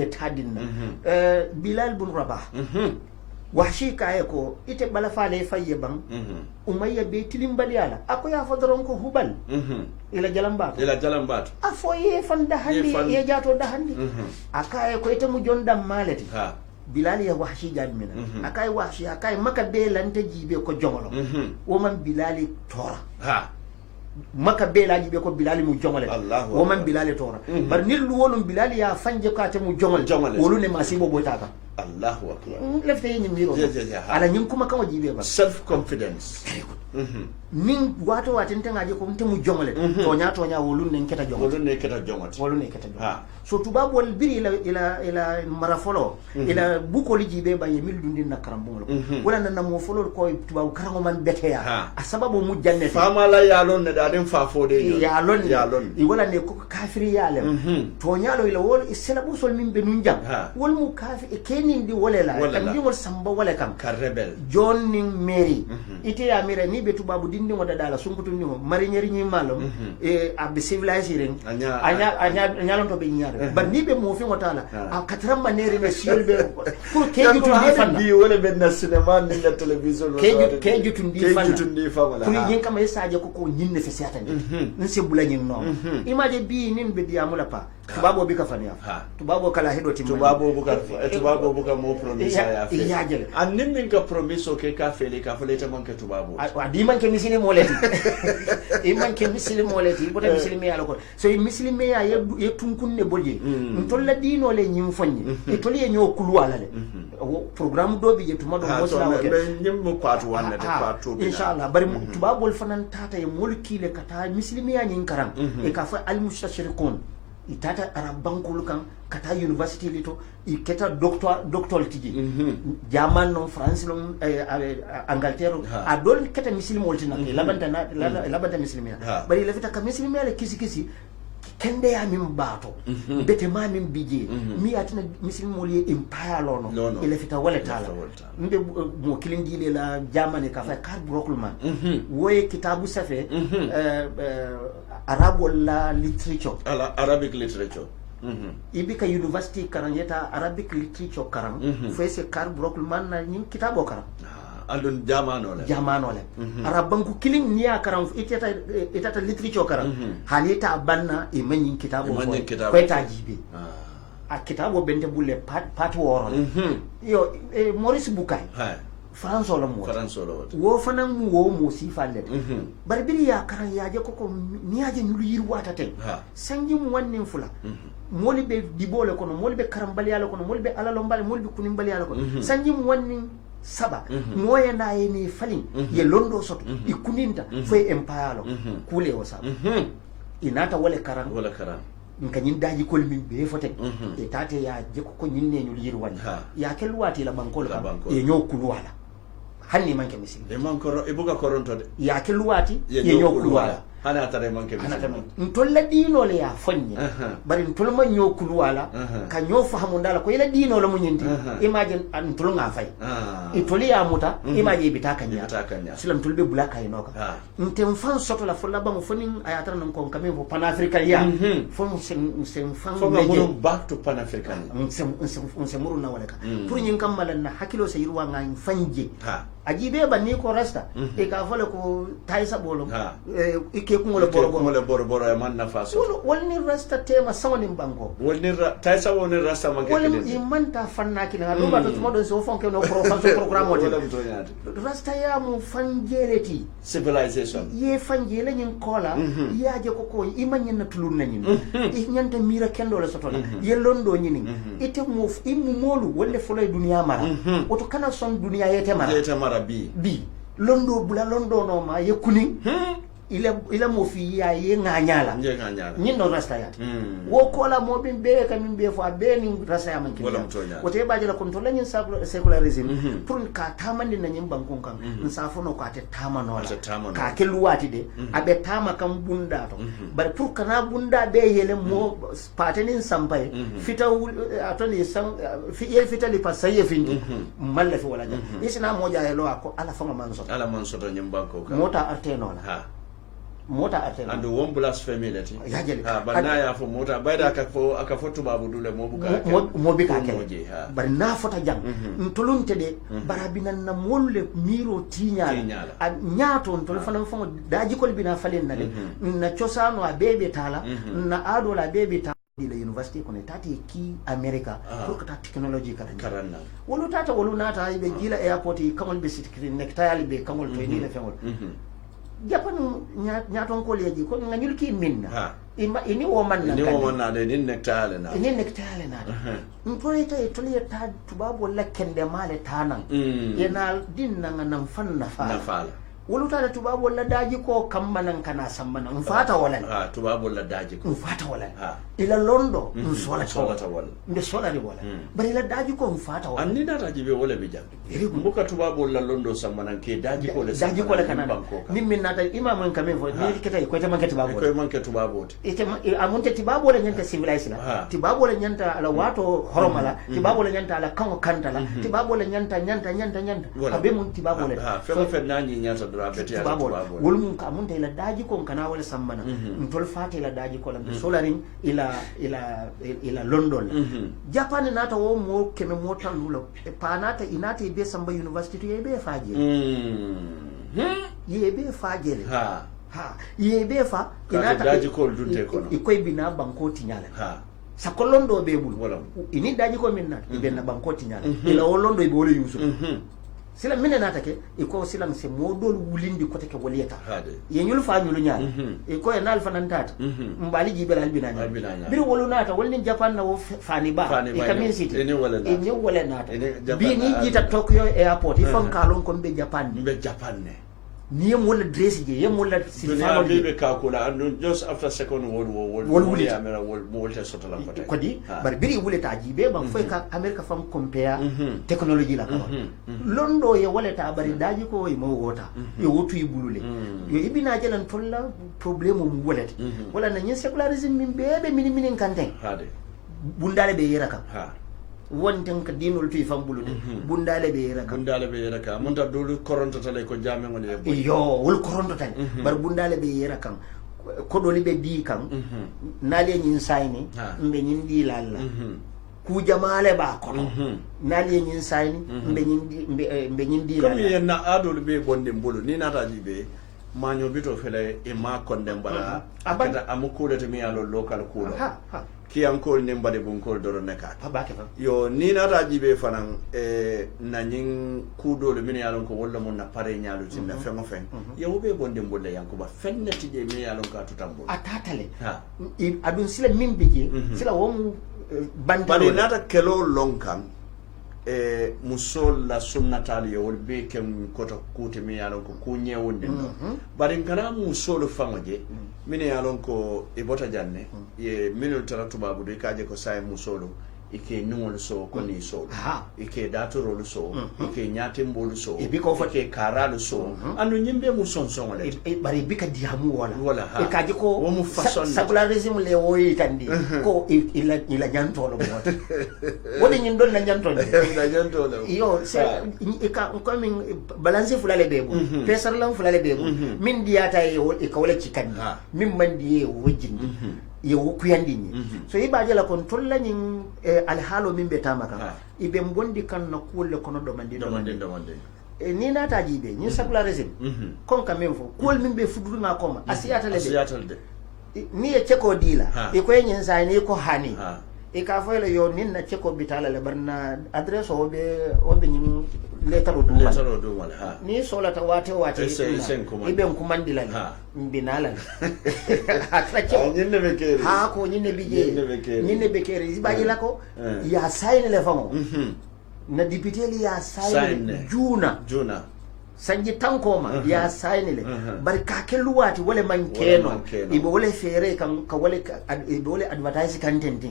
tadinna Bilal bin Rabah wahshi kaye ko ite bala fale faye bang umayya be tilimbali ala ako ya fodron ko hubal ila jalambato afo ye fanda handi ye jato da handi akaye ko ite mu jonda maleti bilali ya wahshi jadmina akai wahshi akai maka be lanta jibe ko jongolo wo man bilali tora ha maka be la jibe ko bilali mu jongole wo man bilali tora bar nil wolum bilali ya fanje ko ate mu jongol wolu ne masibo boyta Allahu akbar lefte yin miro ala nyim kuma kan wajibe ba self confidence min wato watin tanga je ko mu jongole to nya wolun ne keta jongol wolun ne keta jongol so tubabu wal biri ila marafolo ila buko lijibe ba yemil dundin na karambolo wala na mo folo ko tubabu karango man bete ya asababu mu jannati fama la yalon ne dadin fafode yalon i wala ne ko kafiri yale to nyalo ila wol iselabu sol min be nunjam wol mu kafi kenin di wolela kam di wol samba wala kam ka rebel john ning mary ite ya mira ni be tubabu dindi mo dadala sunkutu ni mo mari nyeri ni malom e abbe civilizing anya lon to be nyaare bar ni be mo fi mo tala a katram manere ne siel be pour keju tundi fan bi wala be na cinema ni la television keju tundi fan wala pour yin kama saje ko nyinne fe siatande nse bula nyin no image bi nin be diamula pa tubabo bi ka fania tubabo kala hedo tim tubabo buka mo promise ya fe an nin min ka promise o ke ka fele ka fele ta man ka tubabo adi man ke misili moleti e man ke misili moleti bota misili me yalo ko so e misili me ya ye tunkunne bolje ntolla dino le nyim fonni e toli e nyo kulu ala le programme do bi je tuma do mo sala ke nyim mo part 1 ne part 2 inshallah bari tubabo fanan tata e molki le kata misili me ya nyin karam e ka fa al mustashriqun itata arabankulu kan kata university lito iketa doctor tiji jaman no france no angleterre a dol keta muslim woltina labanta muslimia bari lafita ka muslimia le kisi kende ya min bato bete ma min bije mi atina muslim moli empire lono ile fita wala tala mbe mo kilindi le la jamane ka fa kar brokulman woye kitabu safe arab wala literature arabic literature ibika university karanyeta arabic literature karam fese kar brokulman na nyin kitabo karam alun jamano le arabanku killing niya karam itata literature karam halita banna e manyin kitabo ko ta jibe a kitabo bente bulle pat woro yo Maurice Bukai France wala mo wo fanan mu wo mo si falle bari biri ya karan ya je koko niyaje nyulu yirwata ten sanji mu wannen fula moli be dibole kono moli be karambali yalo kono moli be alalo mbali moli be kunimbali yalo kono sanji mu wannen saba moya na yene falin ye londo soto ikuninta foi empire lo kule o saba inata wala karan nka nyin daji kol min be fote e tate ya je ko nyinne nyul yirwani ya kelwati la bankol ka e nyokulu wala hanni manke misil e mankoro e buga koronto de ya kelwati ye nyokulu wala hana tare manke misil ntolla dino le ya fonye bari ntolma nyokulu wala ka nyofu hamundala ko ila dino la munyindi imagine ntol nga fay itoli ya muta imagine bitaka nya silam tulbe bulaka inoka ntem fan soto la folla bango fonin ayatara nan kon kamé fo panafricain ya fon sem fan meje back to panafricain sem muru na wala ka pour nyin kamala na hakilo se yirwa nga fanje ajibe banni ko rasta e ka fole ko taysa bolo ke ko ngole boro e man nafaso wolni rasta tema sawni banko wolni taysa woni rasta man ke wolni imanta fanna kina do ba to modo so fonke no programme o rasta ya mu fanjeleti civilization ye fanjele nyin kola ya je ko imanyen na tulun na nyin e nyanta mira kendo le sotola ye londo nyini ite mu imu molu wolle folay dunya mara oto kana son dunya yete mara bi londo bula londo no ma ye kuni ila mo fi ya ye nganyala nyindo rasta yati wo kola mo bin be kam be fa be ni rasta ya man kinya o te baje la control nyin secularism pour ka tamandi na nyim bankon kan nsafono ko ate tamanola ka ke luwati de abe tama kam bunda to bar pour kana bunda be yele mo patenin sampai fita atoni sam fi ye fita li pasaye findi malla fi wala ja isina mo ja yelo ko ala fanga manso nyim banko kan mota artenola mota artenola and one blasphemy lati banna ya fo mota bayda aka fo tubabu dule mo buka ke bar na fota jam ntolunte de barabinan na molle miro tinyala a nyato ntol fana fo daji kol bina falen na de na ciosano a bebe tala na ado la bebe la university ko ne tati ki America pour que ta technology karanna wolu tata wolu nata be jila airport kamol be sitkri nektayal be kamol to ni la fengol Japan nyaton ko leji ko nganyul ki minna ini wo man na ni wo man na de ni nektayal na mpoita itoli ta tubabo la kende male tanan yana din nan fan na fala wolu tata tubabo la daji ko kammanan kana sammana mfata wala tubabo la daji ko mfata wala ila londo msola wala mbe sola ni wala bari la daji ko mfata wala anni data jibe wala be jam mbuka tubabo la londo sammana ke daji ko le kana nim min nata imam en kamen fo ni keta ko ta manke tubabo ko manke tubabo ite amunte tubabo la nyanta civilized la tubabo la nyanta ala wato horomala tubabo la nyanta ala kango kantala tubabo la nyanta abe mun tubabo la fe nani nyanta dra beti ala tubabo wol mun ka amunte la daji ko kana wala sammana ntol fate la daji ko la solarin ila London Japan nata wo mo keme mo talulo pa nata inata be samba university yebe faje yebe faje yebe fa inata daji ko dunte ko ikoy bina banko tinyala sa ko londo be bul wala ini daji ko minna be na banko tinyala ila wo londo be wala yusu sila mine nata ke iko sila se modol wulindi kote ke waliyata ye nyul fa nyulu nyaal iko en alfa nan tata mbali jibel albina nyaal bir wolu nata wolni Japan na wo fani ba e kamin city e ne wala nata bi ni jita Tokyo airport ifon kalon ko be Japan ne ni yem wala dress je yem wala silfano be ka ko la just after second world war wol amera wol ta sotala ko di bar biri wule ta jibe ban foy ka America fam compare technology la ko londo ye wala ta bari daji ko e mo wota e wotu yi bulule yo ibina jalan tolla problème mu wolete wala na nyin secularism min bebe minin kanten bundale be yera kam wonten ka dinol fi fambulude bundale be yera ka mun ta dolu koronto tale ko jamme ngone yo wol koronto tan bar bundale be yera kan ko doli be di kan nale nyin sayni mbe nyin di lalla ku jamaale ba ko nale nyin sayni mbe nyin di lalla comme yenna adol be bonde mbulu ni nata jibe manyo bito fele e ma konde mbala akata amukule to mi alo local kulo ki ankol ne mbade bunkol doro neka yo ni na raji be fanan na nyin kudo le min yalon ko walla mun na pare nyaalu tinna fengo fen yo be bonde mbolle yanko ba fennati je mi yalon ka tutambo atatale adun sila min bije sila won bari nata kelo lonkan musol la sunnatal yo wol be kem koto kuti mi yalon ko kunye wonde bari ngara musol fangoje min yalon ko e bota janne ye minul taratu babu de kaje ko say musolo ike nyungol so ko ni so ike datoro so ike nyatimbol so ike karalu so anu nyimbe mu sonson le bari bika diamu wala e kaje ko wo mu façon secularism le woyi tandi ko ila nyantolo mo woni nyin don na nyantolo yo se ika ko min balance fulale bebo pesar lam fulale bebo min diata e ka wala cikandi min mandi e wojin ye wokuyandi ni so ibaje la kon tolla nyin alhalo min be tamaka ibe mbondi kan na kulle kono do mandi ni nata jibe ni secularism kon ka men fo kol min be fudu nga koma asiyata le ni e cheko dila e ko nyin sa ni ko hani e ka fo le yo nin na cheko bitala le barna adresse obe nyin letaro do wala ni sola ta wate ibe kumandi la mbinala nyinne bekere ko nyinne bekere ibaji lako ya sign le fango na député li ya sign juna sanji tankoma ya sign le bari ka keluwati wala mankeno ibo wala fere kan ka wala ibo wala advertise content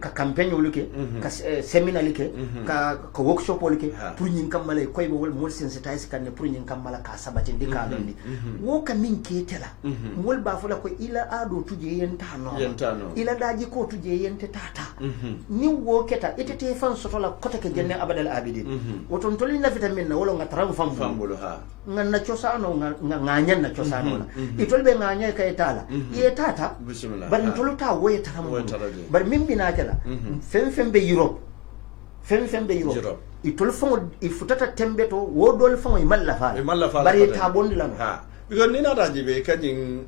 ka campaign wuluke ka seminar like ka workshop wuluke pour nyin kamala ko ibo wala mol sensitize kan pour nyin kamala ka sabatin di ka dondi wo ka min ketela mol ba fula ko ila ado tuje yentano ila daji ko tuje yente tata ni wo keta itete fan sotola kota ke jenne abadal abidin woton tolin la vitamin na wala ngatram fambulo ngana chosano nganya na chosano la itolbe nganya ka etala ye tata bari ntoluta we taramu bari mimbi na kala fembe Europe itol fongo ifutata tembe to wodol fongo imalla fa bari ta bondi la because ni na rajibe kanying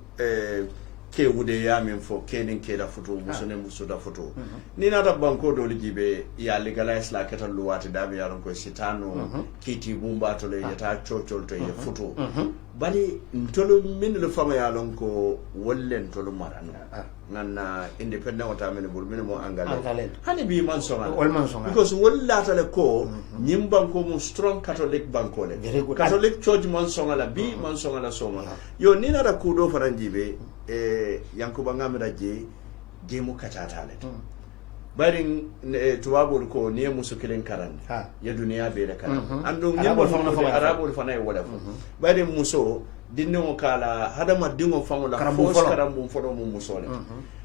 ke wude ya min fo kenin ke da futu musune musu da futu ni na da banko do ligibe ya legalize la ketal luwati da bi yaron ko sitano kiti bumba to le yata chocol to ye futu bali ntolo min le fama ya lon ko wollen tolo marano nganna independent wata men bul min mo angale hani bi man songa because wollata le ko nyim banko mo strong catholic banko le catholic church man songa la bi man songa la soma yo ni na da kudo faranjibe yankuba ngamira je mu katata le barin tuwabul ko ne musu kilin karan ya duniya be da karan andun nyimbo arabul fana e wala barin muso dinno kala hadama dingo fangola fos karam bum fodo mum musole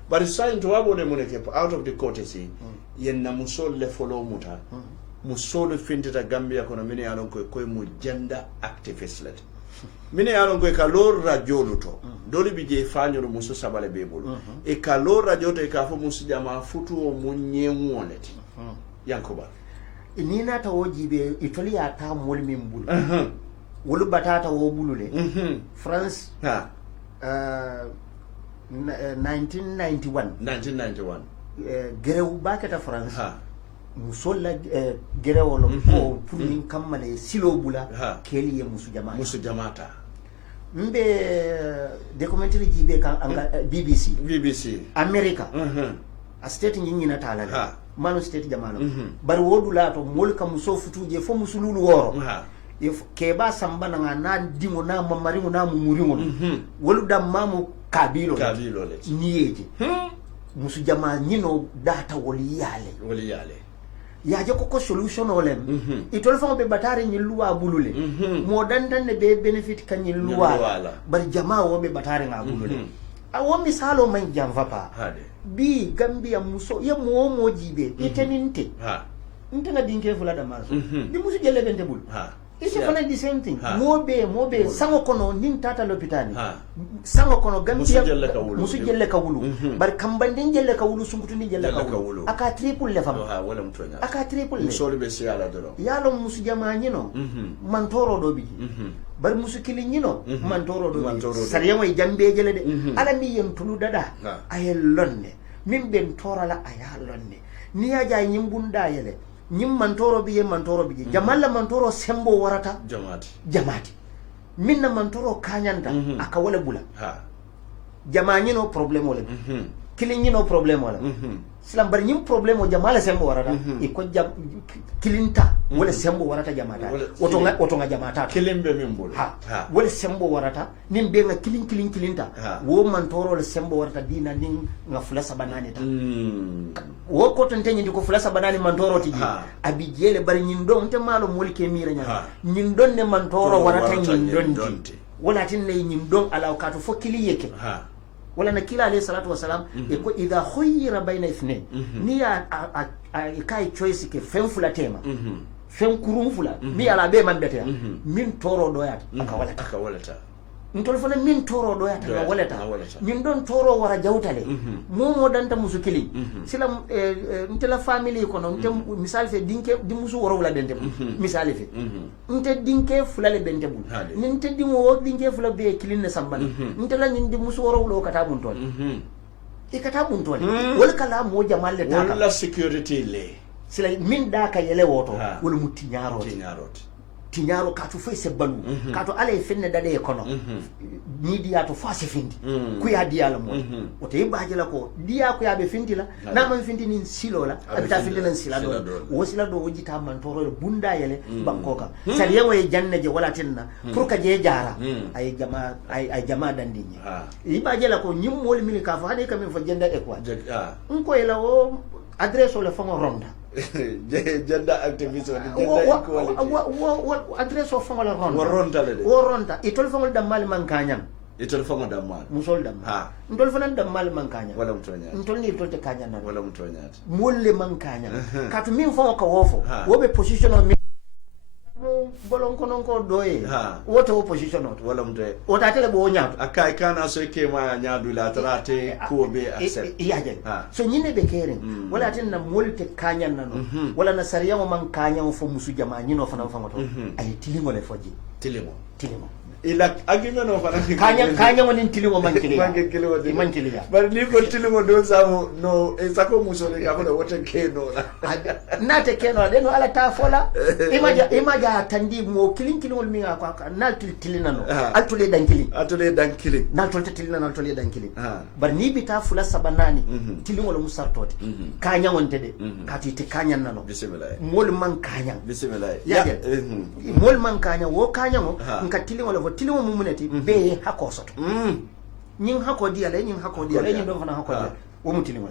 bari sain tuwabul le muneke out of the courtesy yenna musol le follow muta musol fintita gambia kono mini alon ko mu gender activist let mine yaron ko ka lor radio luto doli bi je fanyo musu sabale bebulu e ka lor radio to e ka fo musu jama futu o munye woneti yankoba ni na ta woji be itoli ya ta mol min bulu wolu batata wo bulule France 1991 gerew bakata France musolla gerewolo ko pour min kammale silo bula keli ye musu jamata mbe documentary jibe kan BBC America a state nyingina talale manu state jamano bari wodula to molka muso futuje fo musululu woro ke ba sambana na dingo na mamari na mumuri wolu dam mamu kabilo le niyeje musu jama nyino data woli yale ya je ko solution olem itol fa be batare ni luwa bulule mo dandan ne be benefit kan ni luwa bar jama wo be batare nga bulule a wo misalo man jamfa pa bi gambia muso ye mo jibe iteninte ntena dinke fula da maso di musu jelle bente bul isi fana the same thing mobe sango kono nin tata lopitani sango kono gambia musu jelle ka wulu bar kambande jelle ka wulu sunkutu ni jelle ka wulu aka triple le fam wala mtonya aka triple le muso be si ala dolo yalo musu jama nyino mantoro do bi bar musu kili nyino mantoro do sariya moy jambe jele de ala mi yen tulu dada ay lonne min ben torala aya lonne ni ya jay nyimbunda yele nyim mantoro bi jamalla mantoro sembo warata jamati minna mantoro kanyanda aka wala bula jamani no problem wala kilin no problem wala islam bar nyim problem o jamala sembo warata e ko kilinta wala sembo warata jamata woto nga jamata kilimbe mimbul wala sembo warata nimbe nga kilinta wo mantoro le sembo warata dina ning nga fula sabanane ta wo ko ton tanyi ko fula sabanane mantoro tiji abijele bar nyin don te malo molke mira nya nyin don ne mantoro warata nyin don wala tin ne nyin don ala ka to fo kili yeke wala na kila alayhi salatu wasalam ko idha khuyira bayna ithnain ni ya kai choice ke fen fula tema fen kurum fula mi ala be man bete min toro doyata aka walata ntol fana min toro doyata aka walata min don toro wara jawtale momo danta musukili sila ntela family kono misal fe dinke di musu woro wala bente misal fe nte dinke fula le bente bul nte dingo dinke fula be kilinne sambana ntela nyindi musu woro wala kata mun ton ikata mun ton wal kala mo jamalle ta wala security le sila min da ka yele woto wala mutinyaro tinyaro katu fay se balu katu ale fenne dade kono ni dia to fasi finti ku ya dia la mo o te baaje la ko dia ku ya be finti la na man finti ni silo la abita finti nan sila do wo sila do wojita man toro bunda yele banko ka sari yango e janne je wala tinna pour ka je jara ay jama dandini i baaje la ko nyim mol mili ka fa de kam fa jenda e quoi ko ela o adresse o le fango ronda gender activism gender equality adresse o fango la ronda waronta le de waronta itol fango da mal man kanyam itol fango da mal musol da mal ntol fanan da mal man kanyam wala mtonya ntol ni tol te kanyam na wala mtonya molle man kanyam katu min fango ka wofo wo be position o bolon konon ko doye woto opposition not wala mte wota tele bo nyaatu akai kana so ke ma nyaadu la trate ko be accept iyaje so nyine be keren wala tin na molte kanyan nano wala na sariya mo man kanyan fo musu jama nyino fana fangoto ay tilingo le foji tilimo tilimo ila agime no fana kanya woni tilimo mankili mankili bar ni ko tilimo do samu no e sako musole ka ko wote keno nate keno de no ala ta fola imaja tandi mo kilingol mi ko nal tilina no altule dankili nal tolte tilina nal tolle dankili bar ni bita fula sabanani tilingol musartoti kanya wonte de kati te kanya nano bismillah mol man kanya bismillah ya mol man kanya wo kanya mo nka tilingol tilimo mumuneti be hako soto nyin hako diale nyin do fana hako diale wo mutilimo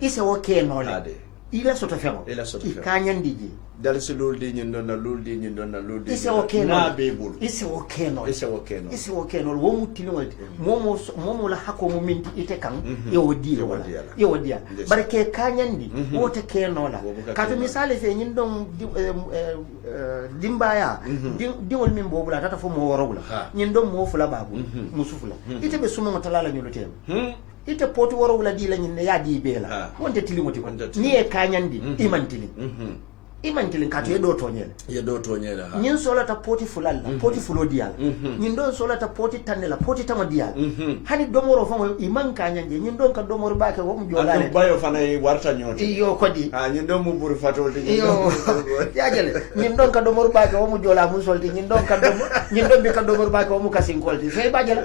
ise wo ke no le ila soto femo ikanyandiji dal si luldi nyin don na luldi ise wo ke no na bebul ise wo ke no wo mutilimo momo la hako mu minti ite kan e wo dia barke kanyandi wo te ke no la katu misale fe nyin don dimbaya diwol min bobula tata fo mo worogula nyin don mo fula babu musufula ite be sumo talala nyolotem ite poti worogula di la nyin ya di bela wonte tilimoti ko ni e kanyandi imantilin katu ye do tonyela nyin sola ta poti fulalla poti fulo dial nyin don sola ta poti tanela poti tama dial hani domoro famo iman kanyanje nyin don ka domoro baake wo mu jolale bayo fana warta nyoti iyo kodi nyin don mu buri fatolde iyo yajele nyin don ka domoro baake wo mu jola mu solti nyin don bi ka domoro baake wo mu kasinkolti sey bajela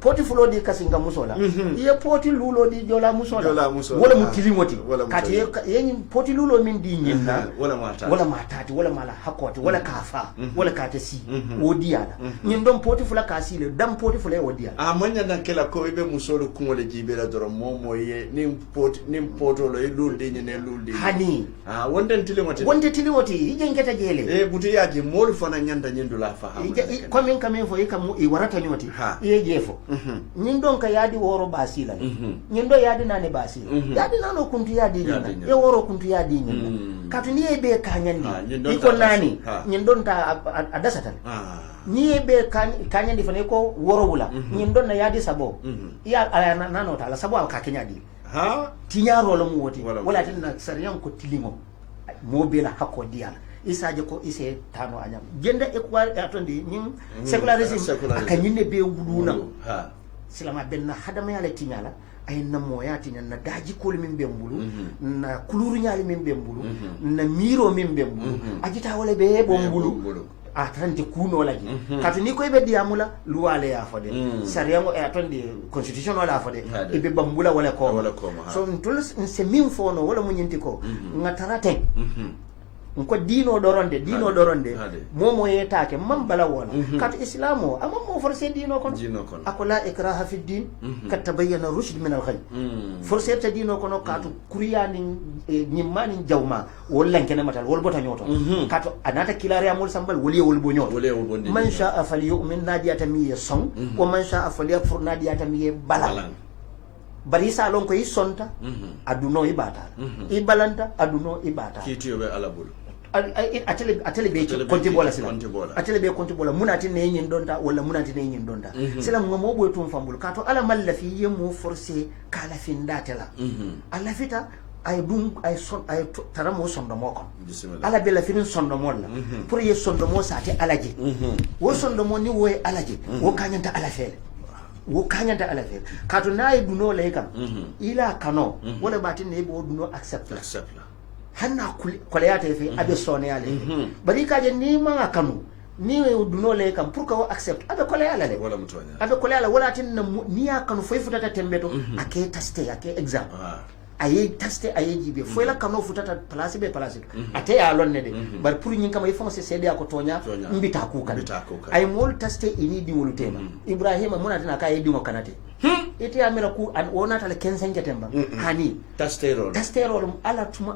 poti fulo di kasinga musola ye poti lulo di jola musola wala mu tilimoti kati ye nyin poti lulo min di nyinna wala matati wala mala hakoti wala kafa wala katasi wodiala nyin don poti fula kasile dam poti fula wodiala manya dan kela ko ibe musolo kungole jibela doro momo ye nim poto lo luldi nyine luldi hani wonde tilimoti ije ngeta jele buti yaji mol fana nyanda nyindula fa ko min kamen fo ikam i warata nyoti ye jefo nyin don ka yadi woro basila nyin do yadi nane basila yadi nano kuntu yadi nyina e woro kuntu yadi nyina katu ni be kanyandi iko nani nyin don ta adasatan ni be kanyandi fane ko woro wula nyin don na yadi sabo ya nano ta la sabo ka kenyadi tinyaro lo mu woti wala tin na sariyan ko tilimo mo be la hakko diala isaje ko ise tano anyam genda ekwal atondi nyin secularism akanyine be wuluna silama benna hadama yala tinyala ay na moyati na daji kol min bembulu na kuluru nyaali min bembulu na miro min bembulu ajita wala be bombulu atante kuno laji katu ni ko be diamula luwale ya fode sariyango e atonde constitution wala fode e be bambula wala ko so ntol se min fono wala munyinti ko ngatarate ko dino doronde momo yetake mambala wona kat islamo amma mo forcé dino kon akola ikraha fi din kat tabayyana rushd min al-ghayb forcé ta dino kono katu kuriyani nyimani jawma wallan kene matal wol bota nyoto katu anata kilare amul sambal woli wol bo nyoto man sha'a falyu'min nadiyata mi son wa man sha'a falyakfur nadiyata mi balan bari sa lon ko yi sonta aduno ibata ibalanta aduno ibata kitiyo be alabul atele be konti bola sila atele be konti bola munati ne nyin donta wala munati ne nyin donta sila ngomo boy tum fambul kato ala mallafi yemu forcé kala findatela ala fita ay dum ay son ay taramo sondo moko ala be la fin sondo molla pour ye sondo mo sati alaji wo sondo mo ni wo alaji wo kanyanta ala fele kato na duno le kam ila kano wala batin ne bo duno accept hanna koleyata fi abe sone yale bari kaje ni ma kanu ni duno le kam pour ko accept abe koleyala le wala mutonya abe koleyala wala tin ni ya kanu foy futata tembeto ake taste ake exam aye taste aye jibe foy la kanu futata place be place ate ya lonne de bar pour nyin kama ifon se cede ko tonya mbita ku kan ay mol taste ini di wolu tema ibrahima munata ka yedi mo kanate ite amira ku an wonata le 15 temba hani tasterol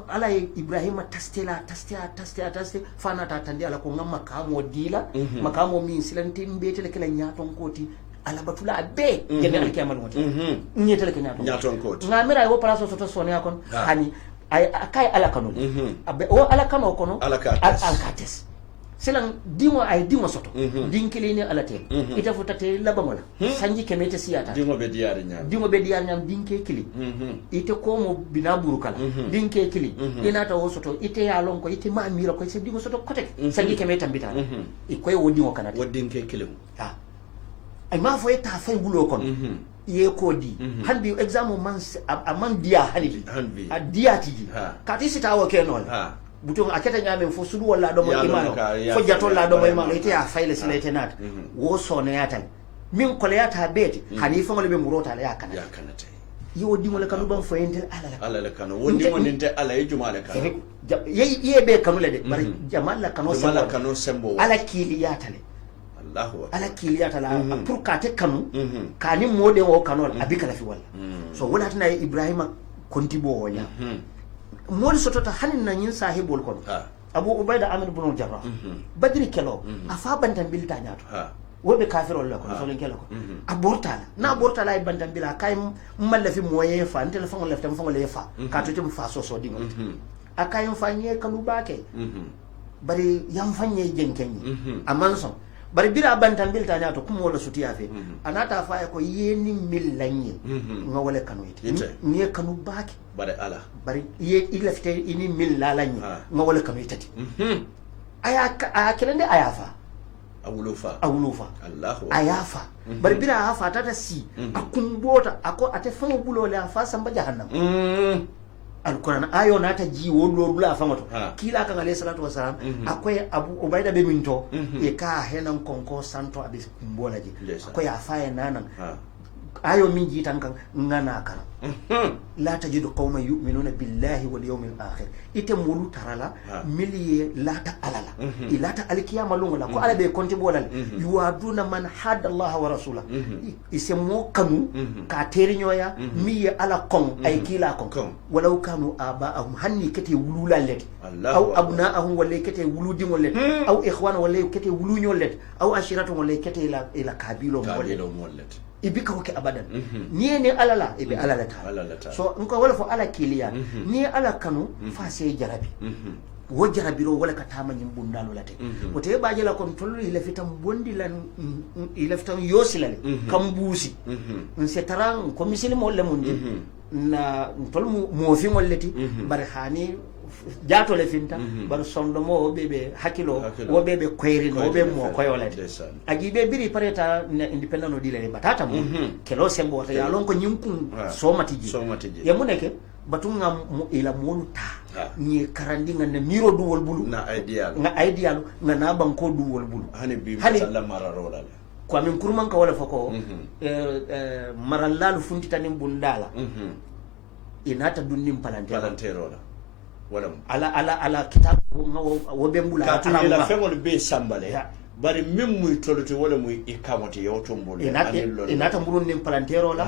ala ibrahima tastela fana ta tandi ala ko ngamma kamo dila makamo min silanti mbete le kala nyaton koti ala batula be gene al kiamal woti nyete le nyaton koti ngamira wo place soto sonia kon hani ay kay ala kanu o ala kanu kono al kates selan dimo ay dimo soto dinkili ni alate ita futate labamola sanji kemete siyata dimo be diar nyam dinke kili ite ko mo bina burukala dinke kili ina ta wosoto ite ya lon ko ite ma mira ko se dimo soto kote sanji kemete mbita e koy wodi mo kanata wodinke kili ha ay ma fo eta fay bulo kon ye ko di handi exam man dia hanibi a dia tiji kati sita wo kenon buton aketa nyame fo sudu wala do mo imano fo jatol la do mo imano ite ya fayle silete nat wo sone yatan min ko yata beti hani fo ngol be murota la yakana yo di mo le kanu ban fo entel ala kanu woni mo ninte ala e juma la kanu ye be kanu le de bari jamal la kanu sembo ala kili yatale Allahu ala kili yatala pour ka te kanu kani mode wo kanu abika la fi wala so wala tana ibrahima kontibo wonya mol sotota hanin na nyin sahibol kon abu ubayda amir ibn jarrah badri kelo afa bantan bilta nyato wobe kafirol la kon so len kelo ko abortala na abortala ay bantan bila kay malla fi moyen fa ntel fa ngol leftam fa ngol fa ka to tum fa so dingo akay fa nye kanu bake bari yam fa nye jenkenyi amanso bari bira bantan bilta nyato kum wala sutiya fe anata fa ko yeni millanye nga wala kanu ite nye kanu bake bare ala bari ye ilafte ini mil lalanye nga wala kanu itati aya kelende ayafa awulufa Allahu ayafa bari bira afa tata si akumbota ako ate fango bulo le afa samba jahannam alquran ayo nata ji wodo dula famato kila kan alayhi salatu wasalam akoy abu ubaida be minto e ka henan konko santo abis kumbola ji akoy afa nanan ayo min jitan kan ngana kan la tajidu qauman yu'minuna billahi wal yawmil akhir ite mulu tarala miliye lata alala ilata alkiyama lunga ko ala be konti bolal yuaduna man hada Allah wa rasula ise mo kanu ka teriñoya mi ala kon ay kila kon walau kanu abaahum hanni kete wululallet aw abnaahum wala kete wuludingollet aw ikhwan wala kete wuluñollet aw ashiratu wala kete ila kabilo mollet ibika ko ke abadan ni ne alala ibe alala ta so nko wala fo ala kiliya ni ala kanu fa se jarabi wo jarabiro wala ka tama nyim bundalo late o te baaje la kon tollu ila fitam bondi lan ila fitam yosilale kambusi se taran ko misili mo le mundi na tollu mo fi molleti bar hani jato le finta bar sondo mo bebe hakilo wo bebe koyri no be mo koyolete agi be biri pareta independent no dile batata mo kelo sembo ta ya lon ko nyinkun so matiji ya muneke batunga ila moluta ni karandi ngana miro duwol bulu na ideal na banko duwol bulu hani bi sallam mararola ko min kurman ka wala fako marallal funtitanim bundala inata dunnim palanterola wala ala kitab wo be mbula ka ila fengol be sambale bari min muy toluti wala muy ikamati yotombol inata mburun nim palantero la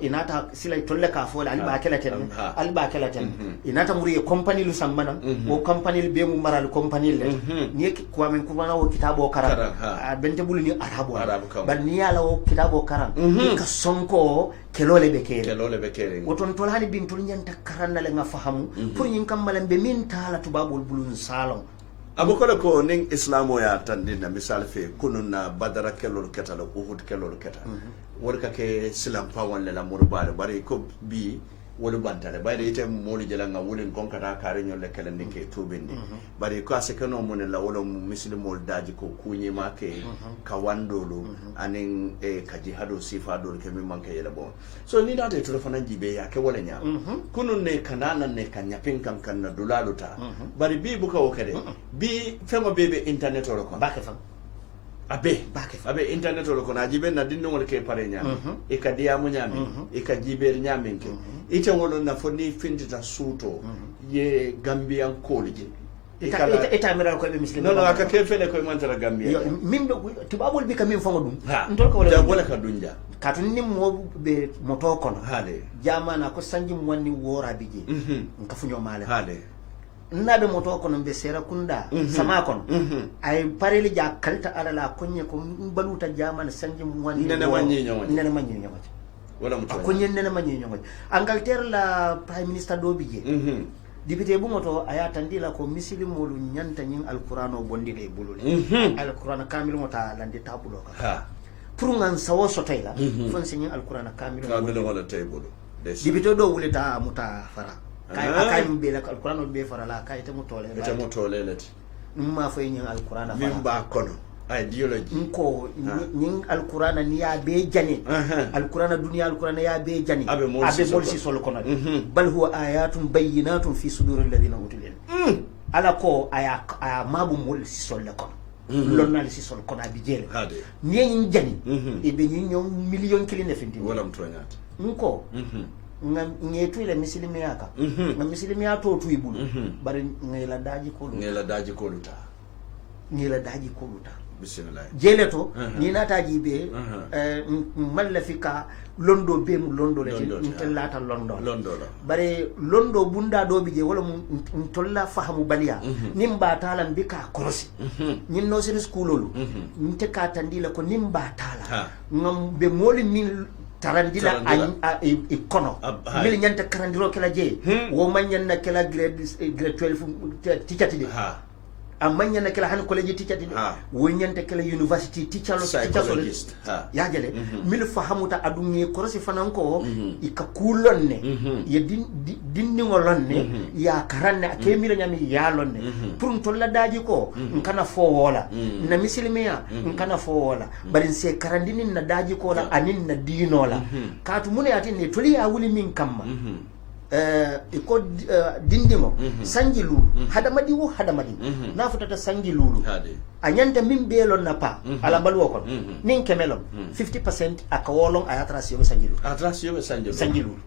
inata sila tolle ka fola alba kelatan inata muri company lu sambana o company be mu maral company le ni ko men ko wana o kitabo karam bente bulu ni arabo bar ni ala o kitabo karam ka sonko kelole be kere woton tolani bin tol nyanta karanna le nga fahamu pour nyin kamala be min tala tubabul bulun salon abukole ko ning islamo ya tandina misal fe kununa badara kelol ketala uhud kelol keta worka ke silam pawon la murbale bari ko bi wolu bantale bari ite moli jela nga wulin konkata kare nyol le kala ndike tubindi bari ko ase kano mon la wolo muslimol daji ko kunyi make ka wandolo anin ka jihadu sifado ke mi manke yela bon so ni date to fana jibe ya ke wala nya kunun ne kanana ne kanya pinkan kan na dulaluta bari bi buka wokade bi fema bebe internet ro ko bake fam abe internet ro ko na jibe na dinno wol ke pare nya e ka diamu nyami e ka jiber nyamin ke ite wolo na foni findita suto ye gambian kolije ita miral ko be muslim no aka ke fele ko mantara gambia min tubabol bi kam min fango dum ndol ko wala ka dunja katun nim mo be moto kono hade jamana ko sanji wonni wora bije nka funyo male hade nabe moto kono be sera kunda sama kono ay pareli ja kalta alala konye ko baluta jamana sanji wonni nene manyi nyaama wala mutu ko nyen nene manyi nyongo Angleterre la prime minister do bije député bumoto aya tandila ko misilimolu nyanta nyin alqur'ano bondi le bulule alqur'ana kamil mota landi tabulo ka pour ngan sawo sotayla fon sinyin alqur'ana kamil wala taybulu député do wulita muta fara kay be la alqur'ano be fara la kay te mutole lati ma fay nyin alqur'ana fara min ba kono ideology nko nyin alqur'ana ni ya be jani alqur'ana dunya alqur'ana ya be jani abe molsi sol kono bal huwa ayatun bayyinatun fi suduril ladina utul ilm ala ko aya mabu molsi sol kono lonnal si sol kono abi jele ni nyin jani e be nyin ñom million kiline finti wala mtoñat nko ngam ngetu ile misilimi yaka ngam misilimi ya to tu ibulu bari ngela daji ko luta bismillah jele to ni nataji be mallafika londo be mu londo le intellata londo bare londo bunda do bije wala mu tolla fahamu baliya nimba talan bika korosi nin no sen schoololu nte ka tandila ko nimba tala ngam be moli min tarandila e kono mil nyanta karandiro kala je wo manyan na kala grade 12 teacher amanya na kala han college teacher din wonyanta kala university teacher psychologist ya jale mil fahamuta adunye korosi fananko ikakulonne ya dinni ngolonne ya karanne ke mil nyami ya lonne pour tolla daji ko nkana fo wola na misilimiya nkana fo wola bari se karandini na daji ko la anin na dinola katu mune ati ne toli ya wuli min kamma iko dindimo sanji lulu hadamadi na futata sanji lulu anyanta min belon na pa ala balwo kon nin kemelon 50% akawolon ayatra siyo sanji lulu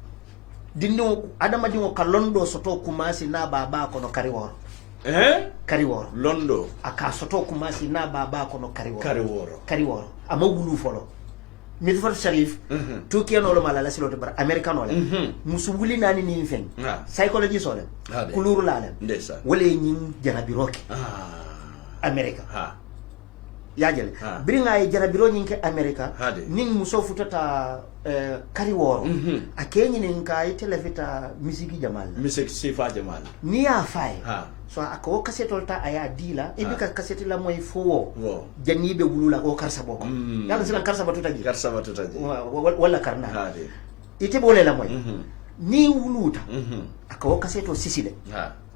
dindimo adamadi ngo kalondo soto kumasi na baba kono kariworo kariworo londo aka soto kumasi na baba kono kariworo ama wulu folo Midford Sharif Turkiya no lo mala la silote bar American no le musu wuli nani ni fen psychology so le kuluru la le wala nyin jarabiro ke America ya jele bringa ay jarabiro nyin ke America nin muso futata kari woro akenyi nin kay telefita musiki jamal sifa jamal ni ya fay so ako kasetol ta aya dila e bika kaseti la moy fo janibe wulula o karsa boko yalla silan karsa batuta ji wala karna ite bole la moy ni wuluta ako kaseto sisile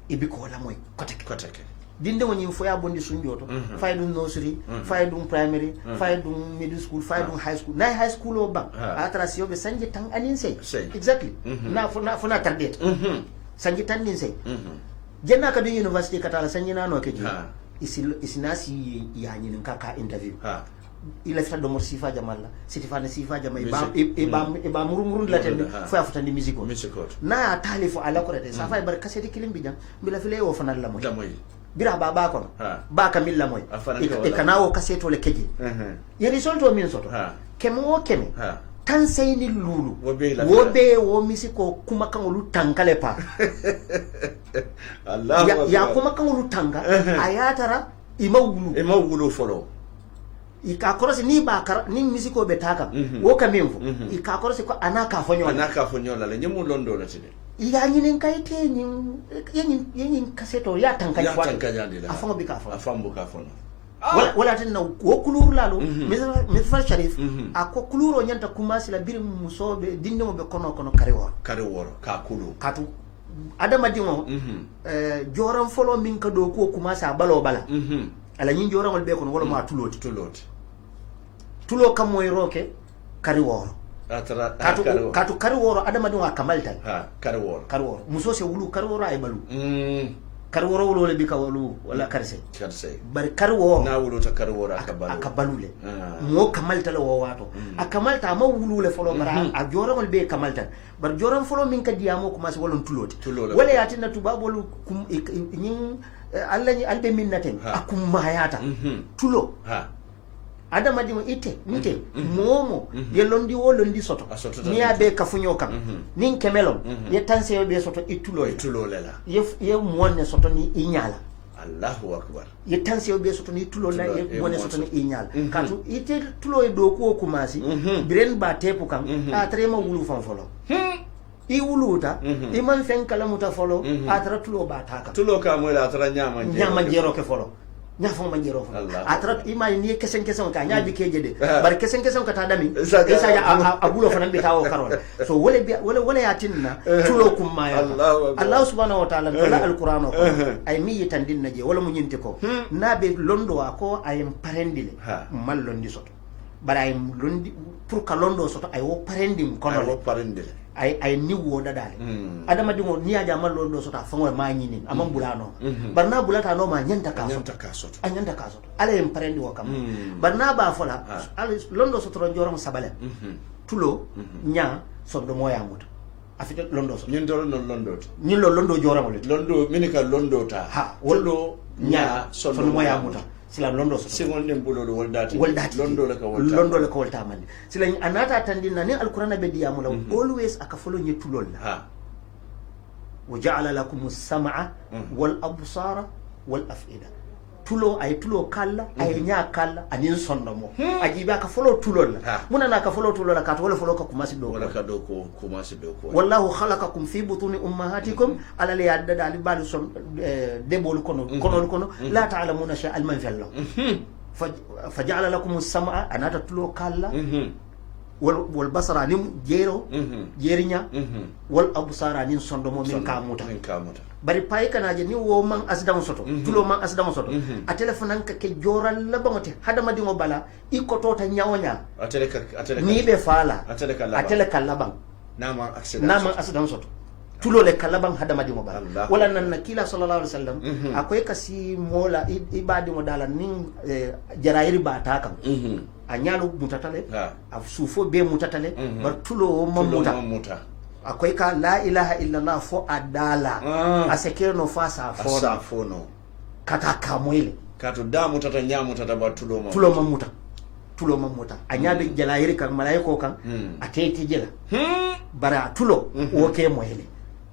e biko la moy koteke dinde woni fo ya bondi sunjoto faydum nursery faydum primary faydum middle school faydum high school na high school o ba atrasio be sanje tan anin sey exactly na fona tardet sanje tan nin sey jenna ka do university katala sanje na no keji isinasi ya nyinin kaka interview ila fita do morsifa jamalla sitifane sifa jama ba murumurun la tende fo afutandi musico na talifu ala ko de sa fay bar kaseti kilimbi jam bila file wo fanal la moy bira baba kono ba kamilla moy e kanawo kaseto le keje ye risolto min soto kemo tan sayni lulu wobe wo misiko kuma kan lu tankale pa Allah ya kuma kan lu tanga ayatara imawulu folo ika korosi ni ba ni misiko betaka wo kamemfo ika korosi ko anaka fonyola le nyemu londo la tide iya nyinin kaite yin kaseto ya tankanya afamo bika afambo ka fono wala tan na wo kuluru lalo Midford Sharif ako kuluro nyanta kumasi la bir musobe dinno be kono kariworo ka kulu katu adama dimo joram folo min ka do ko kumasi balo bala ala nyin joram wol be kono wala ma tuloti tulo kam moy roke kariworo katu kariworo adama dimo akamalta kariworo muso se wulu kariworo ay balu karworo wolo le bika wolo wala karse bari karwo na wolo ta karworo akabalule mo kamalta la wato akamalta ma wulu le folo bara a joramol be kamalta bar joram folo min ka diamo ko mas wolon tuloti wala yatina tubabolu nyin alla ni albe minnaten akum mayata tulo adama dimo ite nite momo ye londi wolondi soto ni abe kafunyo kam nin kemelon ye tanse be soto itulo lela ye monne soto ni inyala Allahu akbar ye tanse be soto ni itulo la ye monne soto ni inyala katu ite tulo e do ko kumasi biren ba tepu kam a trema wulu fan folo i wuluta i man fen kala muta folo atara tulo ba taka tulo ka mo la tara nyama jero ke folo nya fo man jero folo atara i ma ni kesen ka nya bi keje de bar kesen ka ta dami isa ya abulo fanan bi tawo karol so wala ya tinna tulo kum ma ya Allah subhanahu wa ta'ala la alquran ko ay mi yitandin naje wala mu nyinti ko na be londo ko ay parendile mal londi soto bara ay londi pour ka londo soto ay wo parendim kono wo parendile ay ni woda dale adama dingo ni aja man londo soto fango ma nyini amam bulano barna bulata no ma nyanta ka soto anyanta ka soto ala em parendi wo kam barna ba fola ala londo soto ron jorom sabale tulo nya sodo moya muta afite londo soto nyin do londo nyin londo jorom le londo minika londo ta ha woldo nya sodo moya muta sila londo soto singon nem bulolo woldati londo la ko wolta man sila anata tandina ni alquran be diyamula always aka follow ni tulol la wa ja'ala lakum as-sam'a wal absara wal af'ida tulo ay tulo kala ay nya kala anin sonno mo ajiba ka follow tulol la muna na ka follow tulol la ka to wala follow ka kumasi do wala ka do ko kumasi do ko wallahu khalaqakum fi butuni ummahatikum ala li yadda dal bal son debol kono la ta'lamuna shay'an man falla faja'ala lakum as-sam'a anata tulo kala wal basara nim jero jerinya wal absara nin sondo mo min kamuta bari pay kanaje ni wo man asdam soto tulo man asdam soto a telephone ka ke joral la bangote hadama dingo bala i ko tota nyawonya atele ni be fala atele kala nama accident soto tulo le kala bang hadama dingo bala wala nan nakila sallallahu alaihi wasallam akoy kasi mola ibadi mo dala nin jarairi ba ta kan a nyalu mutatale a sufo be mutatale bar tulo mamuta akwai ka la ilaha illallah fo adala asekero no fasa fono kata kamwele kato da mutata nyamu tata ba tulo mamuta anyabe jalayiri kan malaiko kan ateti jela bara tulo woke moyle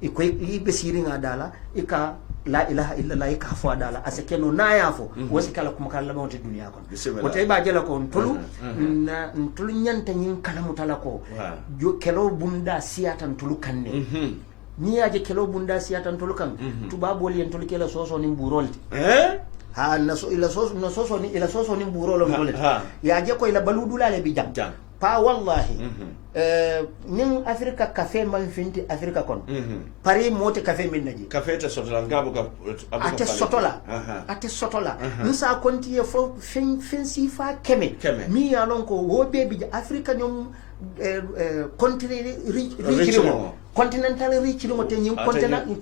ikoy ibe sirin adala ika la ilaha illallah ika fo adala asekeno na yafo wasikala kuma kala mawte duniya kon wote ba jela ko tulu na tulu nyanta nyin kala mutala ko jo kelo bunda siyatan tulu kanne ni yaje kelo bunda siyatan tulu kan tubabo li tulu kela soso ni burolti ha naso ila soso ni burolo tolti yaje ko ila baludula le bi jam pa wallahi nin afrika cafe man finti afrika kon pari mote cafe min naji cafe ta sotola ngabo ka ate sotola nsa konti e fo fin sifa keme mi yalon ko wo bebi afrika nyum continental rich mo te nyum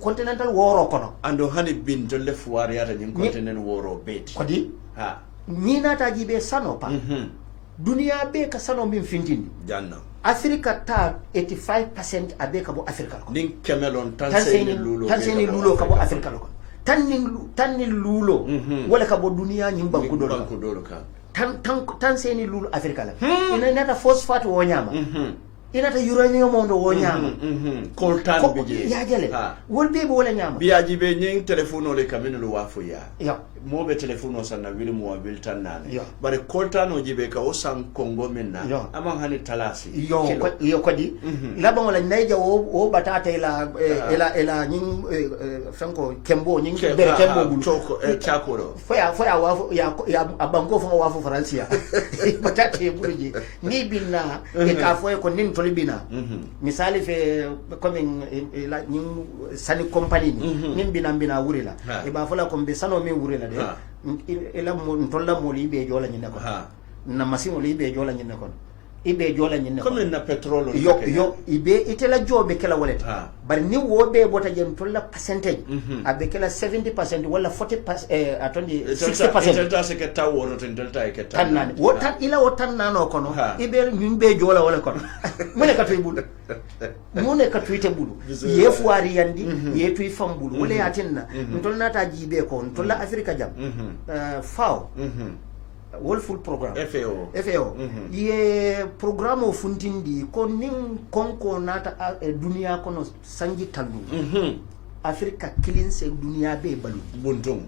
continental woro kono ando hani bin to le fuari ata nyum continental woro bet kodi ni nata jibe sano pa dunia be ka sano min fintindi janna afrika ta 85% abe ka bo afrika ko nin kemelon tanseni lulo ka bo afrika ko tanni lulo wala ka bo dunia nyim banku do ka tanseni lulo afrika la ina nata phosphate wo nyama inata uranium mondo wo nyama coltan bije ya jele wol be wala nyama biaji be nyin telefono le kamino lo wafu ya mobe telefono sanna wili mo wabil tan nane bare coltan o jibe ka o san kongo minna amang hani talasi yo kodi la bon la nayja o batata ila nyin franco kembo nyin bere kembo bulu choko chakoro foya wafu ya abango fo wafu francia batata e bulji ni binna e ka foya ko nin tolibina misali fe comme la nyin sani compagnie nin bina wurila e ba fola ko be sano min wurila ila mo tolla mo libe jola nyine ko na masimo libe jola nyine ko ibe jola nyine ko comme na petrol yo ibe itela jobe kala wallet bari ni wobe bota jen tolla percentage abe kala 70% wala 40% atondi 60% delta se ke tawo no delta ke tawo tan wotan ila wotan nano kono ibe nyimbe jola wala kono mune ka toybul mune ka tuyte bulu yefu wari yandi yetu ifam bulu wala yatinna ntolna ta jibe ko tolla afrika jam fao Full program FAO ye programme o fundindi ko nin konko nata dunia kono sanji talu afrika kilinse dunia be balu buntung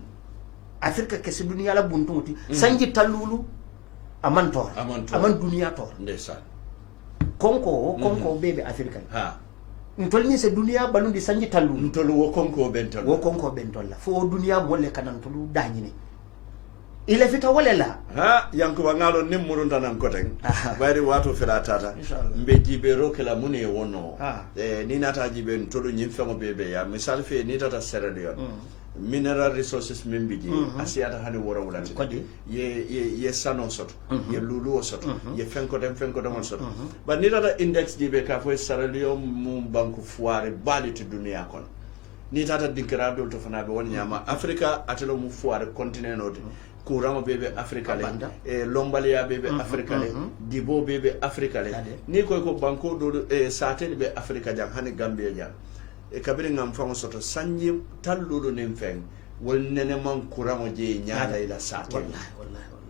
afrika kese dunia la buntung ti sanji talulu aman dunia to ndesa konko bebe afrika ntolni se duniya balundi sanji tallu ntolu wo konko bentol wo konko bentolla fo duniya molle kanan tolu dañini ila fita walela ha yankuba ngalo nimmurunta nan koten bayri wato fela tata mbe jibe rokela mune wono ni nata jibe ntolu nyim fengo bebe ya misal fe ni tata Sierra Leone mineral resources membiji asiata hani wora wulati ye sano soto ye lulu soto ye fenko dem soto ba ni tata index jibe ka fo Sierra Leone mum banku foire baliti dunia kon ni tata dinkira do to fana be won nyama Africa atelo mu foire continent nodi courant bebe Africa le e lombalia bebe Africa le dibo bebe Africa le ni ko banko do e satel be Africa jang hani Gambia jang e kabiri ngam famo soto sanyi talludo nen feng wol nene man courant je nyaada ila satel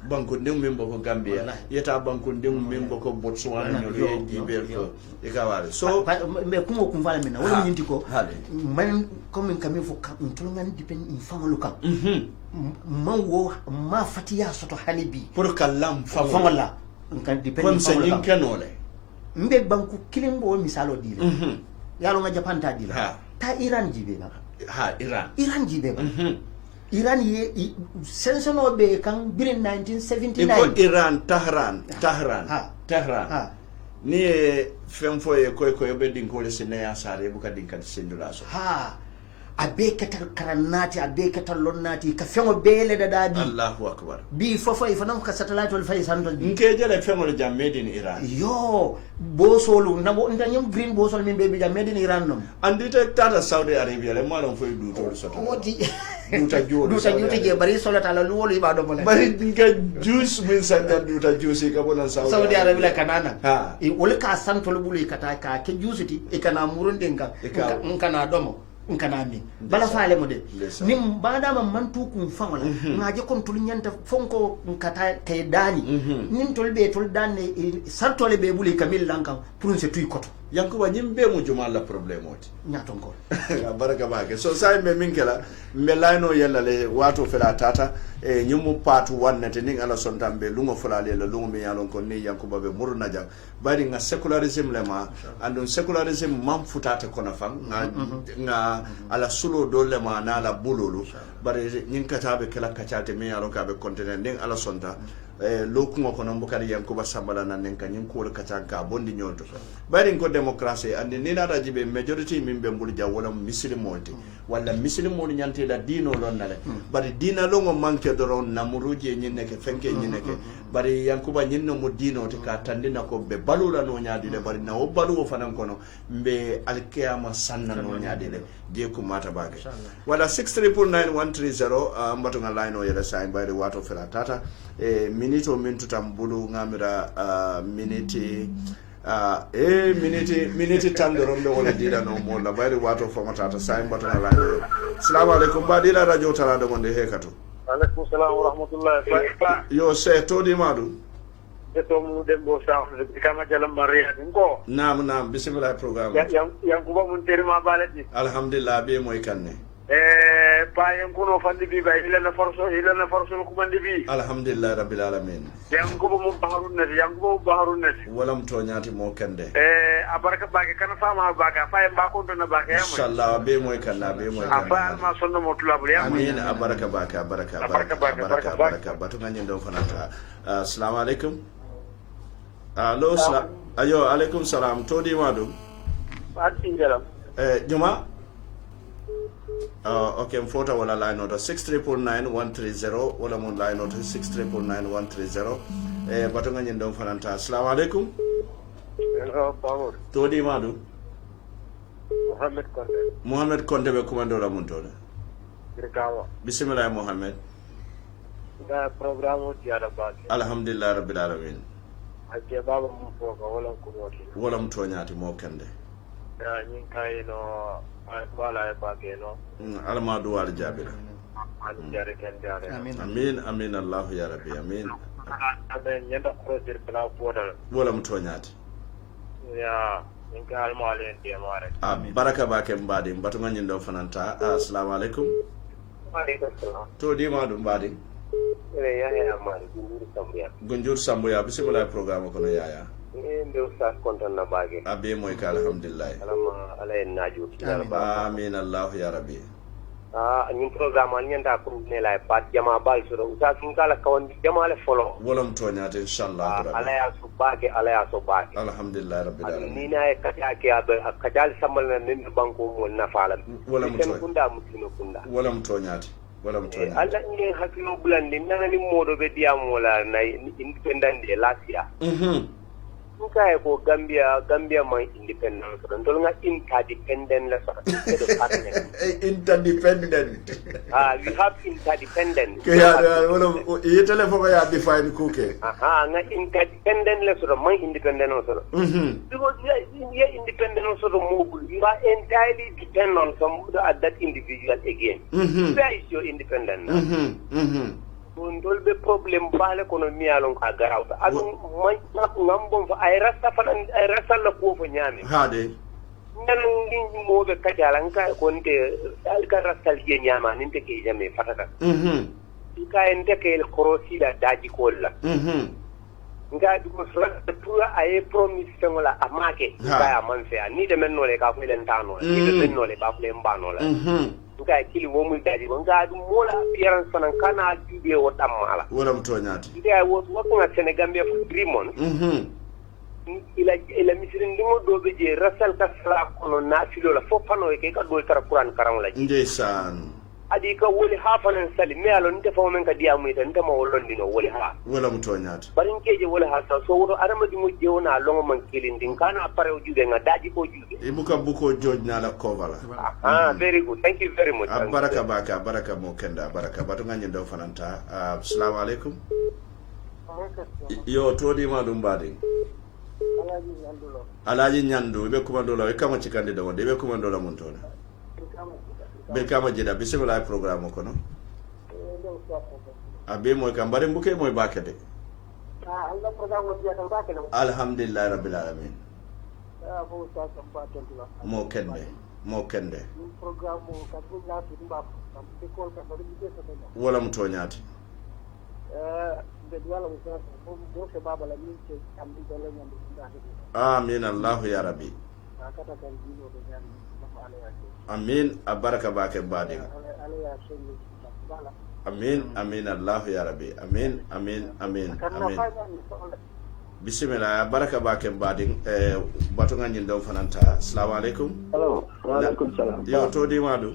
banko ndem membo ko Gambia yeta banko ndem membo ko Botswana no ye jibe ko e kawale so me kumo kumvala mina wala nyinti ko man comme kami fo ntulungan dipen infamolu kam man wo ma fatiya soto halibi pour kallam famala kan dipen kon se nyin kenole mbe banku kilimbo misalo dile yalo nga Japan ta dila ta Iran jibe ba Iran jibe ba Iran ye sensono be kan birin 1979 ko Iran Tehran ni fem foye koy be din ko le sinaya sare buka din kan sindula so abe katal karanati abe katal lonnati ka fengo bele dadi Allahu akbar bi fofo ifanam ka satellite wal fay sandol bi nke jele fengo jam made in Iran yo bosolu nabo ndanyam green bosol min be jam made in Iran nom andite tata Saudi Arabia le malon foy du to so woti duta jodo je bari solata la lu wolu ibado mo bari dinka juice min sanda duta juice ka bonan Saudi Arabia kanana e wol ka santol bulu kata ka ke juice ti e kana murunden kan kana domo nkanami bala faale mo de nim badama man tu kum fangola ngaje kon tul nyanta fonko nkata kay dani nim tol be tol danne sartole be buli kamil lankan pour se tuy koto yankuba nyimbe mo juma la problème oti nyaton ko baraka baake so say me minkela me layno yella le wato fela tata e nyumu patu wannete ning ala sontambe lungo fulale la lungo me yalon ko ni yankuba be murna jang bari nga secularism le ma andon secularism mam futata kono fam nga ala sulo dole ma na la bululu bari nyin katabe kala kacate me yalon ka be contenant ning ala sonta lokuŋo kono mbukari yankuba sambala na nen kañum kuwol kacanka bondi ñolto bari ko démocratie andi ni nata jibe majority min be mbul jaw wala muslimolti walla muslimol ñantela diino lon nale bari diina longo manque doron namuruje ñinneke fenke ñinneke bari yankuba ñinno mo diinote ka tandina ko be balula no ñaadile bari na o baluwo fanan kono mbe alkiyama sanna no ñaadile je ko mata bage wala 6399130 mbatonga line o yele sign bayde wato fela tata e minute o min tutam bulu ngamira minute minute tandoronde wala dila no mo la bayde wato fomatata sign mbatonga line o assalamu alaikum ba dila radio talade gonde hekato alaikum salam wa rahmatullahi yo se to di madu to mu dembo sa kama jalam mariya ko nam bismillah program yang kuba mun terima balati alhamdulillah be moy kanne pa yang kuno fandi bi bay ila na forso ko mandi bi alhamdulillah rabbil alamin yang kuba mun baharun nati wala mto nyati mo kande abaraka bage kana fama baga fa en ba ko to na baga yam inshallah be moy kanna afa ma sonno mo tulabul yam amin abaraka baraka batu ngani ndo fanata assalamu alaikum allo ayo alaikum salam to di madu atingalam juma okay mfota wala line order 6399130 wala mon line order 6399130 batu ngani ndo fanata assalamu alaikum to di madu Muhammad Konde be kumando la muntole bismillah Muhammad da programo tiara baki alhamdulillah rabbil alamin ake baba mu foka wala mto nyati mo kende ya nyin kai no ay wala baki no alma duwal jabira jare kende amin Allah ya rabbi amin amen yanda ko dir kala podal wala mto nyati ya ninka alma ale ndiye mare baraka bake mbadi mbatunga nyindo fananta assalamu alaikum to di madu mbadi yaya mari gunjur sambuya bismillah program kono yaya nde ustaz kontaan na baage abe moy ka alhamdulillah alama ala en najuti amin allah ya rabbi ñin programme al ñanta ko ne lay pat jama bal so ustaz sun kala kawon jama le folo wolam toñate inshallah ala ya so baage alhamdulillah rabbil alamin ni na e kata ke abe kajal samal na min banko mo na fala wolam toñate kunda muslimo kunda wolam toñate alla ñe hakilo bulandi nana ni modo be diam wala na independent de lasia nkaye ko Gambia man independent so don nga interdependent la so interdependent we have interdependent ke ya wala e telephone ya define ko ke nga interdependent la so man independent so because you independent so mobile you are entirely dependent on some that individual again where is your independence ndol be problem bale kono miyalon ka garawta adu man ngambon fa ay rasta la ko fo nyame hade nan ngi mobe kajala nka konte alka rastal je nyama ninte ke jame fatata nka ente ke el korosi da daji kolla nga du ko tura ay promise ngola amake ka man fe ni de men nole ka fu len tano ni de men nole ba fu len banola nga kili wo muy daji ko nga du mola appearance fanan kana jube wo damala wala mtoñati ndia wo nga Senegambia for 3 months ila misirin ndimo dobe je rasal ka sala kono na filo la fo pano e ka do tara Quran karam la ndeysaan adi ka woli hafanan sali me alo nte fawo men ka diamu ita nte ma wolondi no woli ha wala mtoñati barin keje woli ha so woto arama di mo jewna longo man kilindin kana pare o jude nga daji ko jude ibuka buko jojna la kovala very good thank you very much baraka mo kenda baraka batu ngani ndo fananta assalamu alaikum yo todi ma dum badi alaji nyandu be kuma dola e kama cikande do wonde be kuma dola mon tona be kama jeda bismillah programme ko no abe moy kam bare mbuke moy bakede Allah programme mo biya tan bakede alhamdulillah rabbil alamin mo kende programme mo ka dum la fi mbap am te ko ka do bi so wala mtoñati be wala mo se baba la min ce am di do la nyambe ndade amin allah ya rabbi kata kan dino be nyam ma ala ya amin abaraka bake badi amin allah ya rabbi amin bismillah baraka bake badi batu ngani ndaw fananta assalamu alaikum hello wa alaikum salam yo to di madu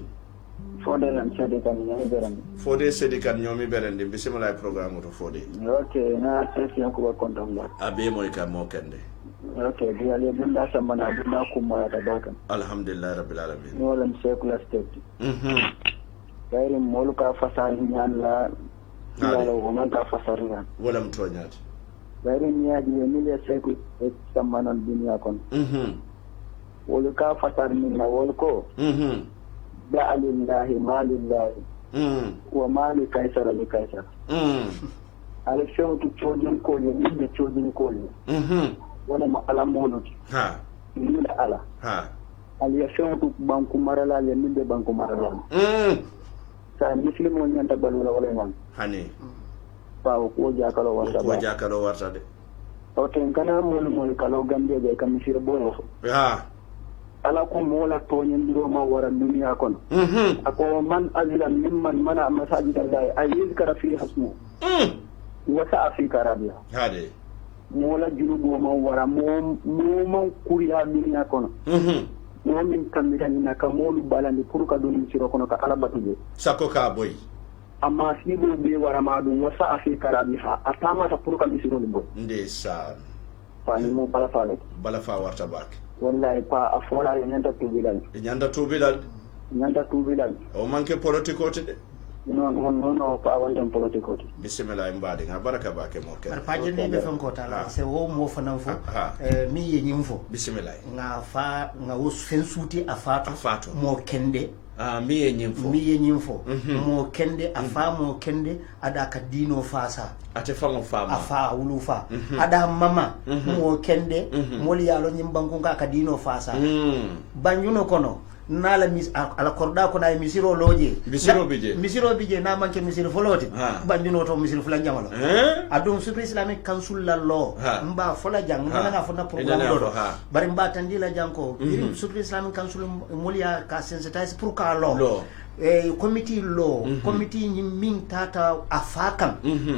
fode sedi kan nyomi berende bismillah programme to fode okay na sesi ko kontam ba abe moy ka mo kende okay dia le bunda samana bunda kuma ta bakan alhamdulillah rabbil alamin wala secular state gairi molu ka fasari nyan la wala wona ka fasari nyan wala mtonyat gairi niya di emilia seku samana dunia kon wala ka fasari ni na wala ko da alillahi malillahi wa mali kaisara li kaisara ala few tu chodin ko ni chodin ko ni wala ma ala monuti ni la ala ali ya few tu banku marala le ni de banku marala sa muslimo nyanta balula wala man hani pa ko jakalo warta de o ten kana mo kalo gambe be kam sir boyo ala ko mola to nyindiro ma wara dunia kon ako man azila mimman mana masajid allah ayiz kara fi hasmu wasa afrika rabia hade mola junugo ma wara mo man kuriya dunia kon mo min kamira ni na kamolu balandi pour ka doni siro kono ka ala batuje sako ka boy amma sibo be wara ma dum wasa afrika rabia atama ta pour ka siro bo ndesa fani mo bala fa warta bak wallahi pa afola nyanda tubilal o manke politiko te no pa wanda politiko te bismillah mbadi nga baraka bake mo ken pa jende be fon ko tala se wo mo fanan fo mi ye nyimfo bismillah nga wo fen suti afato mo kende mi ye nyimfo mo kende afa mo kende ada ka dino fasa ate fango fama afa wulufa ada mama mo kende moli yalo nyimbangu ka dino fasa banjuno kono nala ala korda ko na misiro loje misiro bije na manke misiro foloti bandino to misiro fulan jamalo adum super islamic council la law mba fola jang na fona programme do bari mba tandila janko super islamic council molia ka sensitize pour ka law committee law committee min tata afakan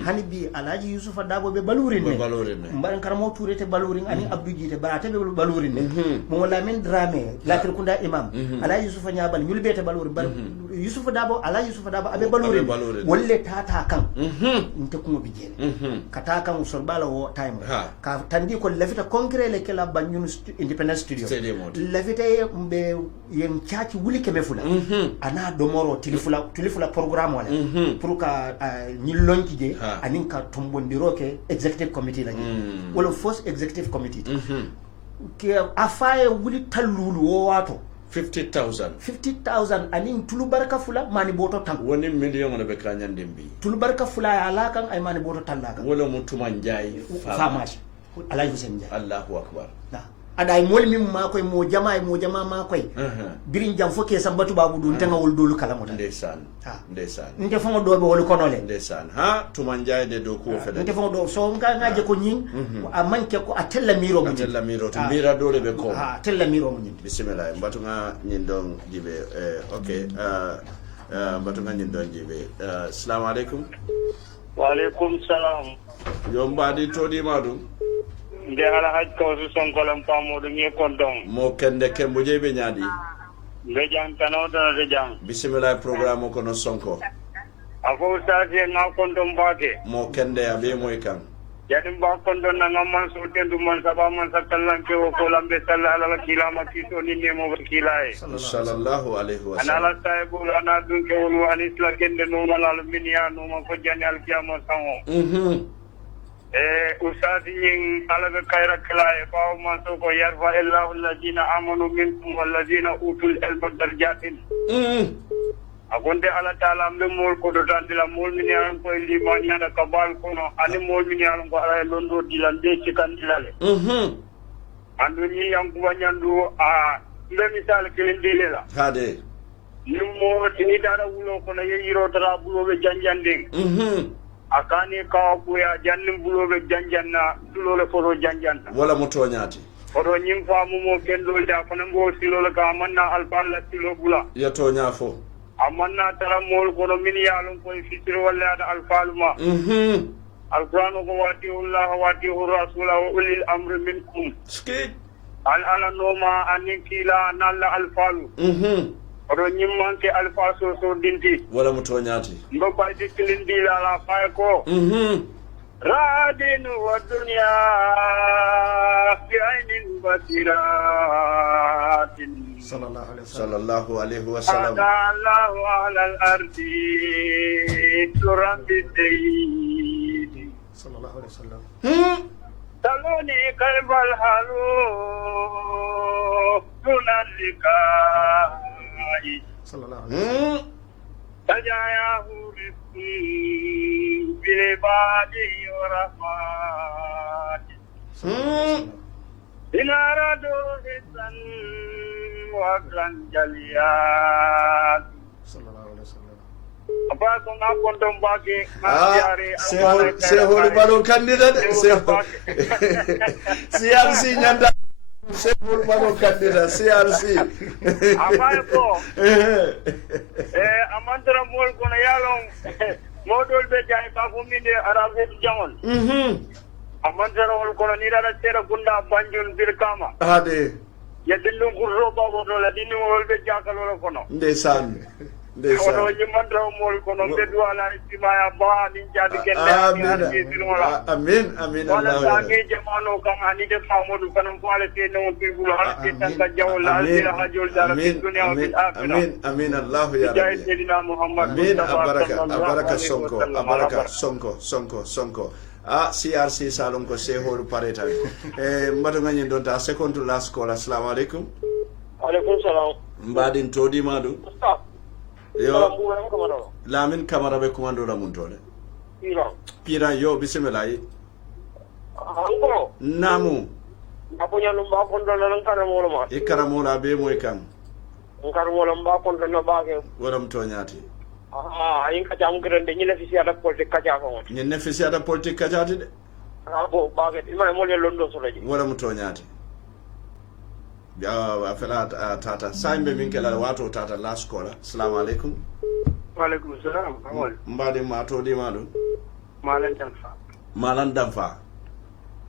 hani bi alaji yusufa dabo be balurin ne mbaran karamo tourete balurin ani abdou jite barate be balurin ne mo wala min drame lakir kunda imam alaji yusufa nyabal nyul bete balurin bar yusufa dabo alaji yusufa dabo abe balurin wolle tata kan nte ko bi jene kata kan usol bala wo time ka tandi ko lafita congrès le kala banyun independent studio lafita be yen chachi wuli kebe fula ana moro tilifula programme wala pour ka ñillonki je anin ka tombondiro ke executive committee la wala first executive committee ke afaye wuli talulu wo wato 50,000 anin tulu baraka fula mani boto tan woni million na be kanyande mbi tulu baraka fula ala kan ay mani boto tan la kan wala mutuma njay famash ala Hussein Njai Allahu akbar ada mol min ma koy mo jama ma koy birin jam foke sambatu babu dun tanga wol dolu kala mota ndesan nte fongo do be wol konole ndesan ha tuma njay de do ko fede nte fongo do so ngaje ko nyin a manke ko atella miro to mira dole be ko atella miro mo nyin bismillah mbatu nga nyin don jibe okay mbatu nga nyin don jibe assalamu alaikum wa alaikum salam yo mbadi todi madu nde ala haj ko so sonkolam pamodo ngi kondong mo kende kembo jebe nyaadi nge jang tanoda de jang bismillah programme ko no sonko ako saati nga kondom baake mo kende abe moy kan yadim ba kondon na ngam so tendu man saba man sakallan ke o ko lambe sallallahu alaihi kilama kiso ni nemo kilae sallallahu alaihi wasallam anala sahibu ana dun ke wonu anis la kende no malal minya no ma ko jani al kiyama sango usati yin alaga kayra klaye bawo man so ko yarfa illahu alladhina amanu minkum walladhina utul ilma darajatin agonde ala taala ambe mol ko do dandila mol min yan ko limani ada kabal kono ani mol min yan ko ala londo dilande cikandilale andu ni yang ko nyandu nde misal kelindile la hade nimmo tini dara wulo kono yeyiro dara bulo be janjanding akani kawa buya jannim bulobe janjanna tulole foto janjanna wala motoñati foto nyim faamu mo kendol da kono ngo silole ka manna alfalla silo bula ya toña fo amanna tara mol kono min yalon ko fitri walla da alfaluma alquran ko wati allah wati rasula wa ulil amri minkum ski ala noma anikila nalla alfalu odo nyimmanke alfa so dinti wala mutoñati ndo baydi kilindi la fay ko radin wa dunya fi ainin basiratin sallallahu alaihi wasallam Allahu ala al-ardi turambi sayyidi sallallahu alaihi wasallam taloni kalbal halu tunalika sallallahu alaihi wasallam tajayahu bil ibadi wa rahmat inaradu hisan wa gran jaliyat sallallahu alaihi wasallam apa ko na kondom bagi sehol balo candidate CRC nyanda sehol balo candidate CRC apa ko amandra mol ko na yalon modol be jay ba ko minde arabe jamon amandra mol ko ni dara tera gunda banjul birkama hade yadillu gurro babo do la dini mol be jakalo ko no ndeysaan ono nyimandra mol ko no be duala istimaya ba ni jadi kende amin wala allah sangi jamano kam ani de famodu kanam ko ala te no pirbulo ala te tan ka jawla ala hajol dara fi dunya wa fil akhirah amin allah ya jai rabbi sayyidina muhammad amin abaraka sonko CRC salon ko sehol pareta mbato ngani don ta second to last call assalamu alaikum alaikum salam mbadin todi madu yo lamin kamara be commando la muntole pira yo bismillah anko namu aponya lumba kondo nan kana mo ma ikara mo la be moy kam ngar wala mba kondo no baake wala mtoñati ayin ka jam grande ñi fi siata politique kaja ko ñen ne fi siata politique kajati de bo baake ima mo le londo so laji wala mtoñati ya fela tata saimbe min kala wato tata last caller assalamu alaikum wa alaikum salam amol mbadi ma to di madu malan danfa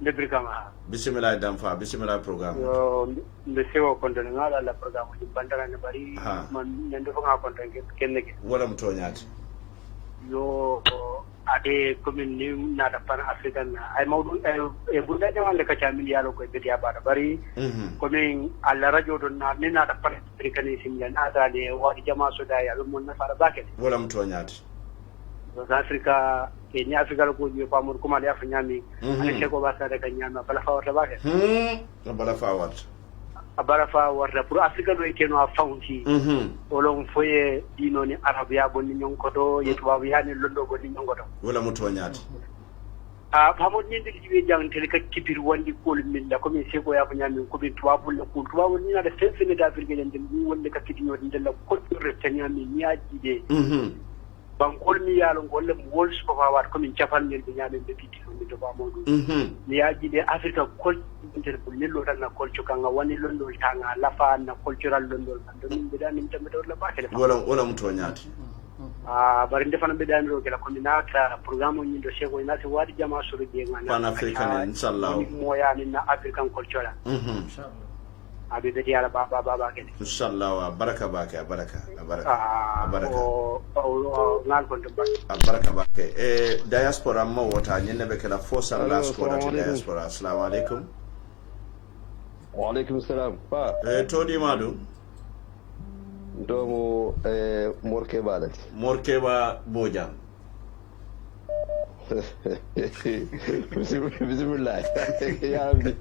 debri kama bismillah program yo mbe sewo konton ngala la program di bandara ne bari man nende ko nga konton kenne ke wala mtoñati yo ade commune ni na da pan african ay mawdu e bunda jamande ka chamil yalo ko be ya bada bari commune alla radio don na ni na da pan african ni simya na da ne wadi jama so da ya mun na fara bakete wala mtoñati South Africa Kenya Africa ko je pa mun kuma da fa nyami ale se ko ba sa daga nyama bala fa wata ba ke bala fa wat abara fa wata pour Africa do ke no afaunti olon foye dino ni arabia bonni nyon ko do yetu ba yani londo bonni nyon ko do wala mutoñati pa mo ni ndiki be jang tel ka kibir wandi ko min da ko mi se ko ya fa nyami ko be tuwa bulle ko tuwa woni na da sense da Africa den wonde ka kidino den la ko retanyami ni aji de bankol mi yalon golle mo wol ko fawat ko min ciafan ngel be nyaabe be pitti mi to ba modu mi yaji de africa kol inter ko lello tan na kol cukanga wani londo tanga lafa na cultural londo do min be dan min tambe do la bakele wala muto nyati bari ndefana be dan ro gela ko minata programme ni do sego ina se wadi jama suru be ngana pan african inshallah mo yani na african culture inshallah abi be yala baba kene inshallah baraka bake baraka ngal ko dum baraka bake diaspora mo wota nyenne be kala fosal la skola to diaspora assalamu alaikum wa alaikum salam pa to di madu domo morkeba lati morkeba bojam bismillah ya rabbi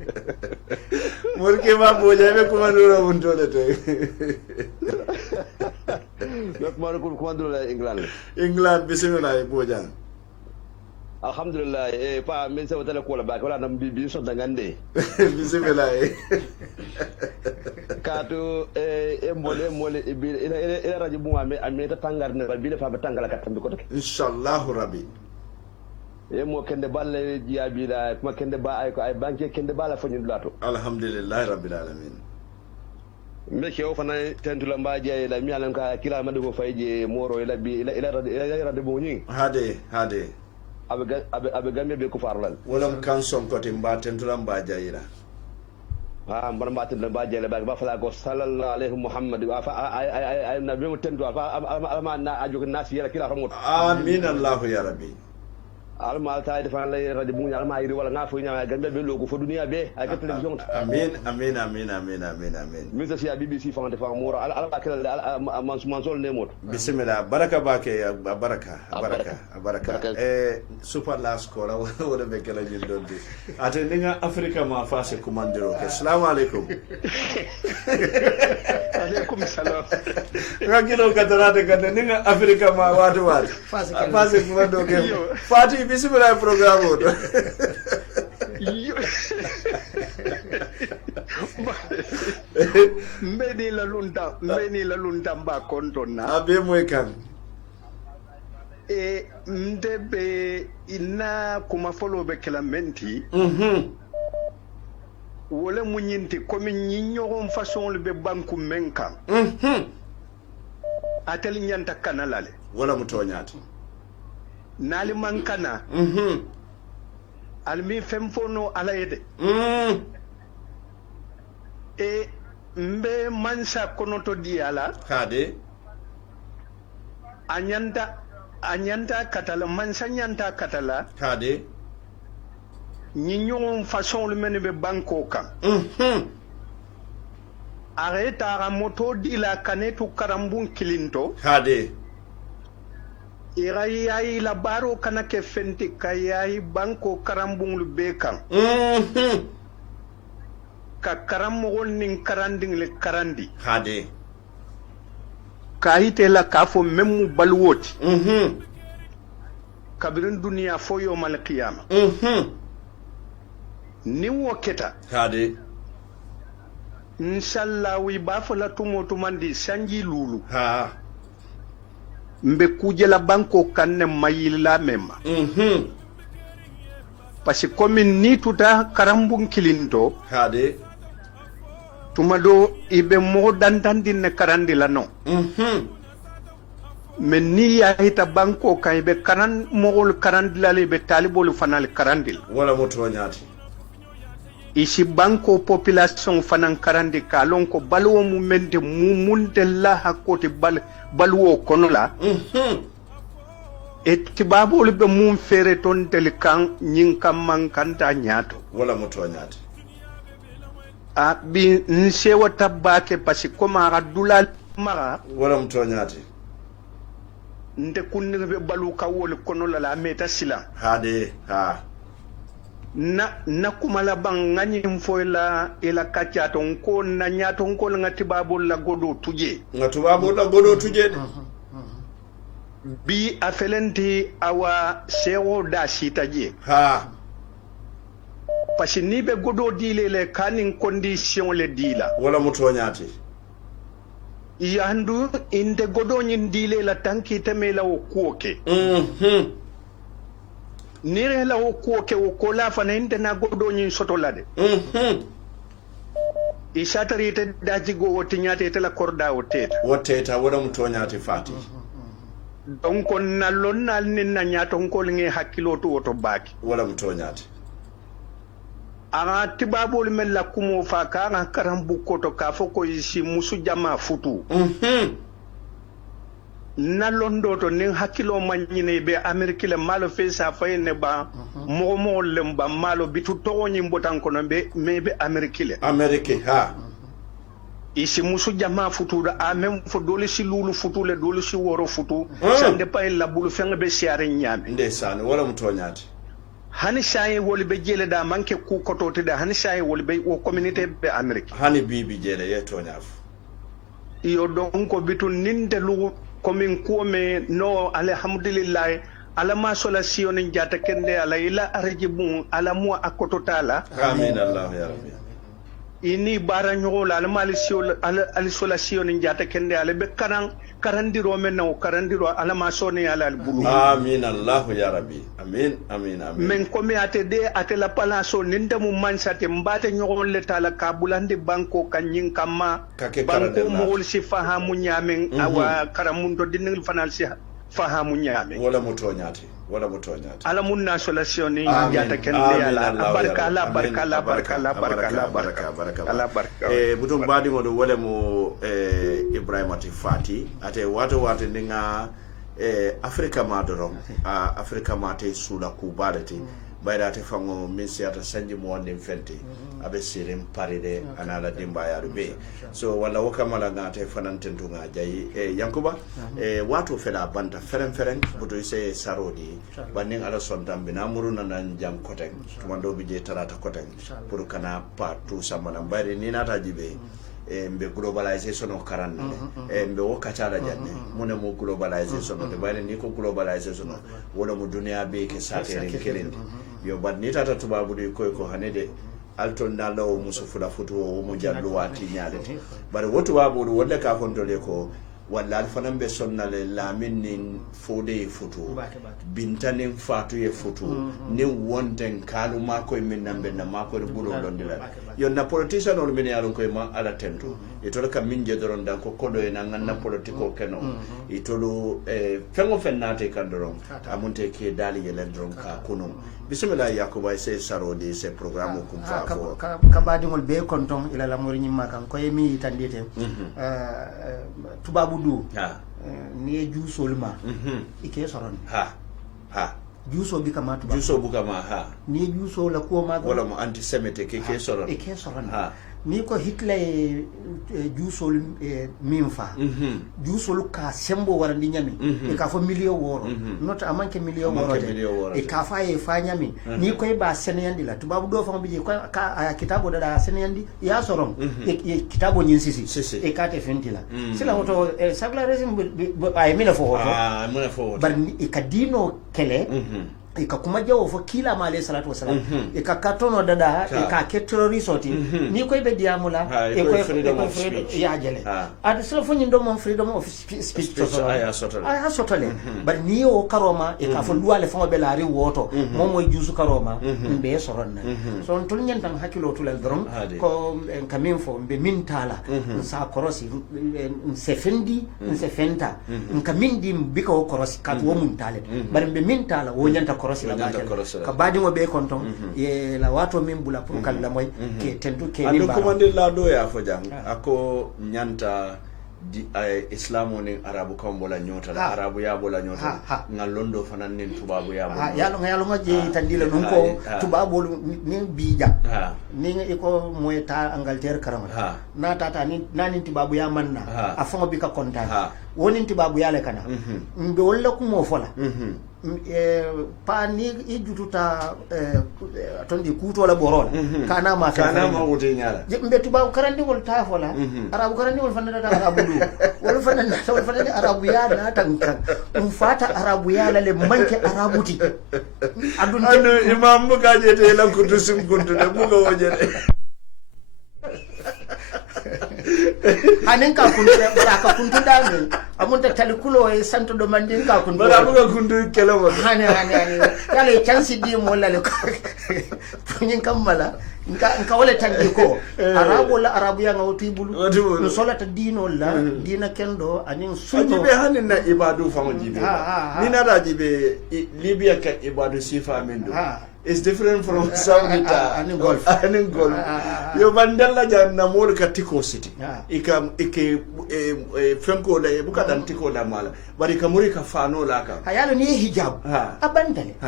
morkeba bojam be kuma dora mun to le to nak ma ko dora england bismillah bojam alhamdulillah pa min sa wata ko la ba wala nam bi so dangande bismillah kato mole ila radio bu ame ta tangar ne bi le fa ba tangala katam ko to inshallah rabbi mo kende balle jiabi la kuma kende ba ay ko ay banke kende bala fanyu lato alhamdulillah rabbil alamin me ke o fana tentula mbaje la mi alan ka kila madu ko fayje moro ila bi ila radio bu nyi hade abe gambe be ko farlal wala kanson ko timba tentula mbaje ila mbar mbatin la mbaje la ba fala ko sallallahu alaihi muhammad wa fa ay nabi mo tentu fa alma na aju nasi yala kila ramut amin allah ya rabbi alma ta defan lay radio bu alma iri wala nga fo nyaa gambe be logo fo dunia be ay ka television amin mi sa sia bbc fa defan moro ala kala man sol ne mot bismillah baraka bake baraka super last kola wala be kala jil dodi ate ninga africa ma fa se commandero ke assalamu alaikum alaikum salam ngakiro katarate kada ninga africa ma watu fa se commandero ke fati bismillah programme do mbeni la lunta mba kontona abe moy kan ndebe ina kuma folo be kelamenti wala munyinti komi nyinyogon façon le be banku menkan atel nyanta kanalale wala mutonyati nali mankana almi femfono ala yede mbe mansa konoto diala kade anyanta katala mansa nyanta katala kade ñiñon façon le men be banko kan arrêta ra moto dila kanetu karambun kilinto kade irayi la baro kana ke fenti kayayi banko karambun lu be kan ka karamogol nin karanding le karandi hade kahite la kafo memu balwoti kabirin duniya fo yomal qiyama ni woketa hade inshallah wi ba fola tumo tumandi sanji lulu ha mbe kujela banko kanne mayilla memma parce que comme ni tuta karambun kilinto hade tuma do ibe mo dantandi ne karandi la no men ni ya hita banko kay be karan mogol karandi la be talibol fanal karandil wala moto nyaati isi banko population fanan karandi kalon ko balwo mu mente mu munte la hakoti balwo kono la et tibabol be mum fere ton tel kan nyin kam man kanta nyaato wala moto nyaati a bi nsewa tabake parce que comme radula mara wala moto nyaati nte kunni be balu kawol kono la meta sila hade ha na kumala bang ngani mfoila ila kacha ton ko na nyato ko ngati babul la godo tuje bi afelenti awa sewo da sitaje ha parce ni be godo dile le kanin condition le dila wala muto nyati yandu inde godo nyin dile la tanki temela o kuoke nire la o kuoke o kola fana inde na godo nyin soto lade isatari te daji go woti nyate te la korda o teta wala muto nyati fati donc na lonnal ni na nyato ko ngi hakilo to woto baki wala muto nyati ara tibabol mel la kumo fa kana karambu koto ka foko isi musu jama futu na londo to nin hakilo manyine be amerika le malo fe sa fayne ba mo lemba malo bitu to nyi mbotan kono be mebe amerika ha isi musu jama futu da amem fo dole si lulu futu le dole si woro futu sande pay la bulu fenga be siare nyame ndeysane wala muto nyati hani shaye woli be jele da manke ku kotote da hani shaye woli be o communauté be amerika hani bibi jele ye to nyaf iyo don ko bitu ninde lu komin kuome no alhamdulillah ala ma sola siyonin jata kende ala ila arjibun ala mu akototala amin allah ya rabbi ini bara nyola ala mali siol ala sola siyonin jata kende ala be karandiro men no karandiro ala ma soni ala bulu amin allah ya rabbi amin men komi ate de ate la palaso ninde mu mansate mbate nyogol le tala kabulande banko kanyin kama banko mo si fahamu nyamen awa karamundo dinil fanal si fahamu nyamen wala muto nyati ala munna solution ni jata kende ala barka butum badi ngodo wala mo ibrahima tifati ate wato ninga afrika madorom afrika mate sula kubalati bayda te fango min siata sanji mo wonde fente abe sirim paride anala dimba ya be so wala wakamala ngate fanantentu nga jayi yankuba watu fela banta feren buto ise sarodi banning ala sondam bina muruna nan jam koten tumando bije tarata koten pour kana partout samana bayre ni nata jibe mbe globalization o karanne mbe wo kacala janne mune mo globalization de bayre ni ko globalization wala mo dunia be ke satere kelende yo bad ni tata tubabu de koy ko hanede alton dalla o musu fula futu o mo jallu wati nyalete bare wotu wabu wonde ka fontole ko walla alfanan be sonnale lamin nin fode futu bintanin fatu ye futu ni wonten kalu mako min nambe na mako de bulo londila yo na politician on min yalon ko ma ala tento itolo kam min je doron dan ko kodo en ganna politiko keno itolo fengo fennate kan doron amunte ke dali yelen doron ka kuno bismillah yakuba se sarodi se programme ko fa fo ka badingol be konton ila la mori nyimma kan ko yemi tandite tubabu du ni juusol ma ike soron ha juuso bi kama tubabu juuso bu kama ha ni juuso la ko ma wala mo antisemite ke soron ike soron ni ko Hitler juusol minfa juusol ka sembo wara ndi nyami e ka fo million woro not amanke million woro e ka fa e fa nyami ni ko e ba seneyandi la tubabu do fa bije ka kitabo da seneyandi ya soron e kitabo nyin sisi e ka te fentila sila moto sagla resim ay mina fo mina fo bar e ka dino kele ika kuma jawo fo kila ma alayhi salatu wasalam ika katono dada ika ke terrorist ni koy be diamula e koy freedom ya jele ad sala fo nyindo mon freedom of speech to aya sotole bar ni o karoma ika fo luwale fo be laari woto mom moy jusu karoma be soronna so on tul nyentan hakilo tulal drom ko en kamin fo be min tala sa korosi se fendi se fenta kamin dim bika o korosi kat wo mun tale bar be min tala wo nyanta korosi la batel ka badi mo be konton ye la wato min bula pour kala moy ke tendu ke ni ba ando komande la do ya fo jang ako nyanta di islamo ni arabu kam bola nyota arabu ya bola nyota ngalondo fanan nin tubabu ya bola yalo ngaje tandila non ko tubabu ni bija ni iko moy ta Angleterre karama na tata ni nani tubabu ya manna afon bi ka konta woni tubabu ya le kana mbe wala ko mo fola pa ni ijututa tondi kutola borola kana ma wote nyala mbe tubabu karandi wol ta fola arabu karandi wol fanada arabu du wol fanada arabu ya na tankan fata arabu ya le manke arabuti adun imam buka je te lan kuntu sim kuntu de buka wojere hanen ka kuntu baraka kuntu dami amunta talikulo e santo do mandin ka kuntu bara buka kuntu kelo mo hane yale chance di mo lale nyin kamala nka wala tandi ko arabu ya ngawti bulu no solata dino la dina kendo anin sunno ajibe hanin na ibadu famo jibe ni na da jibe libya ka ibadu sifa mendo is different from Saudita and golf yo bandalla janna mol ka tiko city ike fenko la buka dan tiko la mala bari ka muri ka fano la ka hayalo ni hijab abandale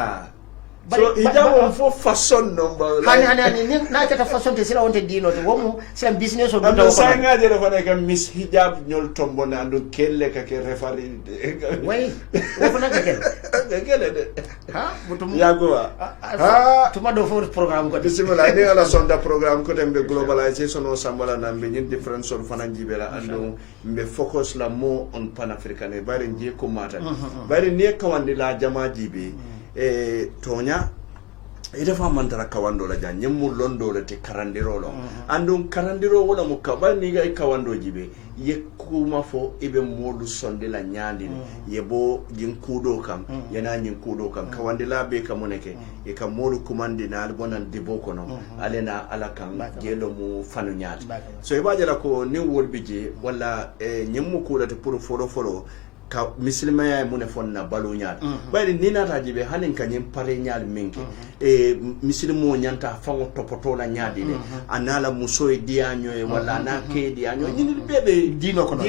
so hijab fo façon number hani ni na ka façon te sila wonte dino to womu c'est un business o do sa ngaje do fane ka miss hijab nyol tombo na ando kelle ka ke refari way wo fana ka kelle de butum yago tuma do for programme ko bismillah ni ala sonda programme ko tembe globalization o sambala na mbe nyin difference on fana jibela ando mbe focus la mo on pan-africain bari nje ko mata bari ne kawandi la jama jibe tonya ida fa mantara kawando la jan nyemmu londo le te karandiro lo andum karandiro wala mo kabani ga kawando jibe ye kuma fo ibe modu sonde la nyandi yebo jin kudo kam yana nyin kudo kam kawande la be kamoneke e kam modu kumandi na albonan dibo kono alena ala kam gelo mu fanu nyaati so ibaje la ko ni wolbije wala nyemmu kudo te pour folo ka misilmaya mune fonna balu nyaal bayri ni nata jibe hanin kanyem pare nyaal minki misilmo nyanta fango topoto la nyaadi de anala muso e dianyo e wala na ke dianyo ni bebe dino kono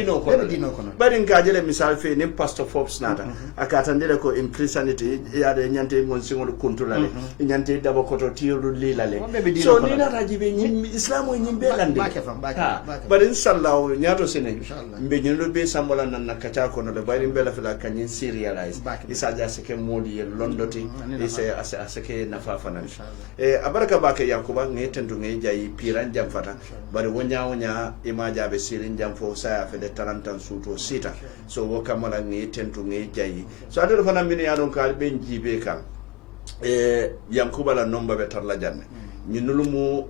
bayri ngajele misal fe ne pastor Forbes nata akatandele ko in Christianity yaade nyante ngon singol kuntulale nyante dabo koto tiru lilale so ni nata jibe nyim islamo nyimbe lande bayri inshallah nyato sene mbe nyolo be sambola nan nakacha kono bari mbela fila kanyin serialize isa ja seke modi ye londoti isa asake nafafa nan abaraka bake yakuba ngetendu nge jayi piran jam fata bari wonya imaja be sirin jam fo saya fe de tarantan suto sita so wokamala ngetendu nge jayi so adoro fana min ya don kal ben jibe kan yankuba la nomba be tarla janne ñinulumu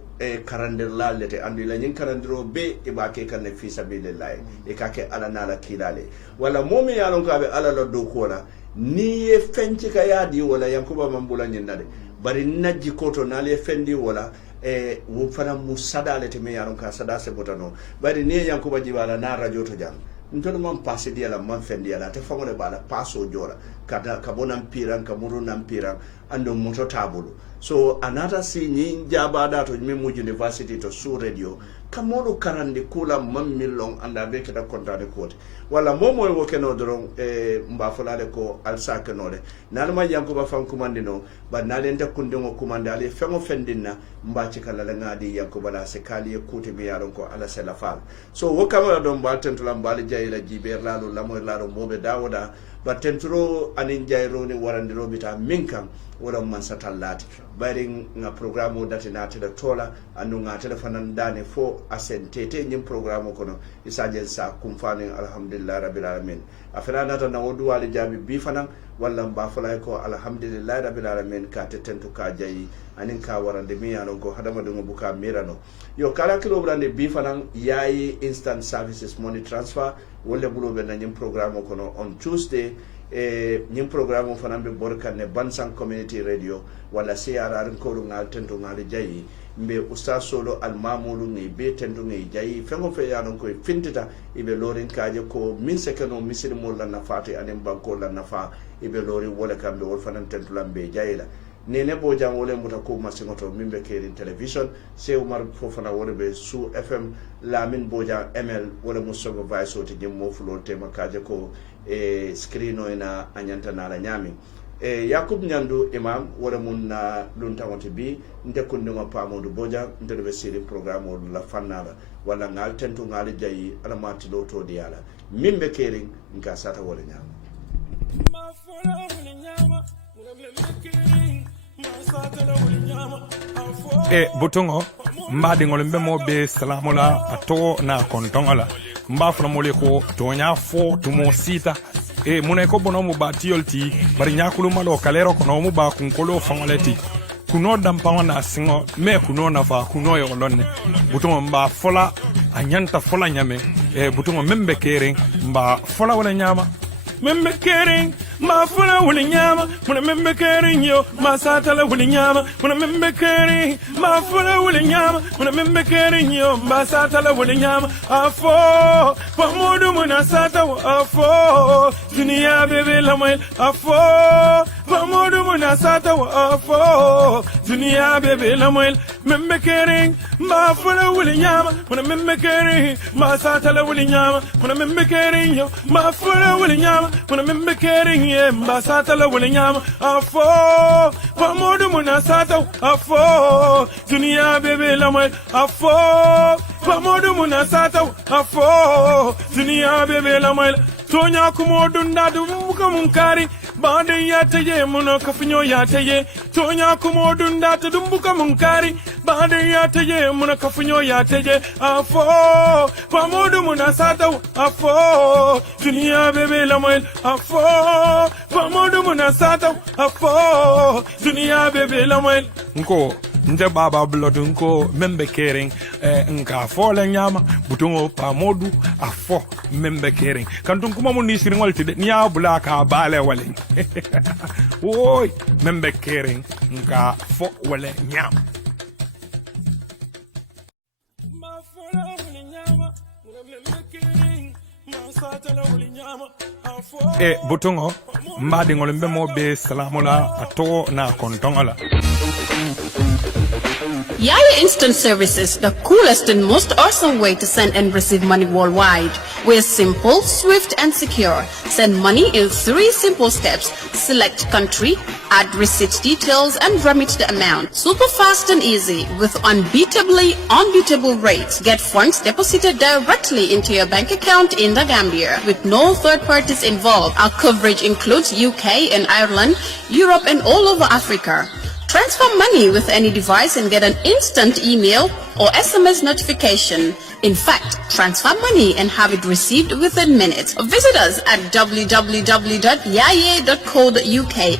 karandir laalete andu la ñin karandiro be e baake kan fi sabilillah e kake ala nala kilale wala momi yalon ko be ala la do ko la ni e fenci ka yaadi wala yankuba mambula ñindade bari najji koto nale fendi wala wo fana musadalete me yalon ka sada se botano bari ni yankuba jibala na radio to jam ntol man passe di ala man fendi ala te fangole bala passo jora kada kabonam piran kamuru nam piran ando moto tabulu so another si ni jabada to memu university to su radio kamolu karande kula mammilong anda be keda kontane kote wala momo wo keno doron mba fulale ko alsa kenole nalma yanko ba fan kumandino ba nalenta kundingo kumande ale fengo fendinna mba cikala la ngadi yanko bala se kali kote be yaron ko ala se la fal so wo kamala don ba tentula mbali jayila jiber lalo lamoy lalo mobe dawoda ba tenturo anin jayro ni warandiro bita minkan wala man satallati bari nga programme dati na tele tola anu nga telefonan dane fo asentete nyim programme kono isaje sa kumfani alhamdulillah rabbil alamin afela nata na wodu wali jabi bi fanan walla mba fulay ko alhamdulillah rabbil alamin ka tetentu ka jayi anin ka warande mi yano ko hadama dungo buka mirano yo kala kilo brande bi fanan yayi instant services money transfer wala bulo be na nyim programme kono on Tuesday nyim programme fanan be borkane Bansang Community Radio wala CRR ko ngal tentu ngal jayi mbe usta solo al mamulu ngi be tentu ngi jayi fengo fe yano ko fintita ibe lorin kaaje ko min sekano misir mo la nafati anen banko la nafa ibe lori wala kambe wol fanan tentu lambe jayila nene bo jam wole muta ko masingoto mimbe kerin television se Umar Fofana wole be su FM Lamin Boja ML wala musogo vice oti jim mo fulo tema kaaje ko screeno ina anyanta nala nyami Yakub Nyandu imam wala mun na luntangoti bi nde kundingo pamodu boja nde be siri programme wala la fanala wala ngal tentu ngal jayi ala mati loto diala mimbe kering nka sata wala nyama butongo mbadi ngol mbemo be salamola ato na kontongola mbafra mole ko tonya fo tumo sita mune ko bono mu batiolti bari nyakulu malo kalero kono mu ba kunkolo fangoleti kuno dampa na singo me kuno na fa kuno yo lonne butongo mba fola anyanta fola nyame butongo membe kering mba fola wala nyama membe kering ma fola wala nyama muna membe kering yo ma satala wala nyama muna membe kering ma fola wala nyama muna membe kering yo ma satala wala nyama afo pamodu muna sata afo dunia bebe lamel afo pamodu muna sata afo dunia bebe lamel membe kering ma fola wala nyama muna membe kering ma satala wala nyama muna membe kering yo ma fola wala nyama muna membe kering mbasata la wala nyama afo pamodu munasata afo dunia bebe la mwe afo pamodu munasata afo dunia bebe la mwe tonya kumodu ndadu muka munkari bande yateye muno kafinyo yateye tonya kumodu ndatu dumbuka munkari bande yateye muno kafinyo yateye afo pamodu munasata afo dunia bebe la mwe afo pamodu munasata afo dunia bebe la mwe nko nje baba blood nko membe kering nka fole nyama butungo pamodu afo membe kering kantum kuma mun ni siringol tide ni abula ka bale wale oy membe kering nka fo wale nyama ma fola wale nyama membe kering ma satala wale nyama afo butungo mbadi ngol mbemo be salamola ato na kontongola Yaya Instant Services, the coolest and most awesome way to send and receive money worldwide. We're simple, swift, and secure. Send money in 3 simple steps. Select country, add receipt details, and remit the amount. Super fast and easy with unbeatable rates. Get funds deposited directly into your bank account in the Gambia with no third parties involved. Our coverage includes UK and Ireland, Europe, and all over Africa. Transfer money with any device and get an instant email or SMS notification. In fact, transfer money and have it received within minutes. Visit us at www.yaye.co.uk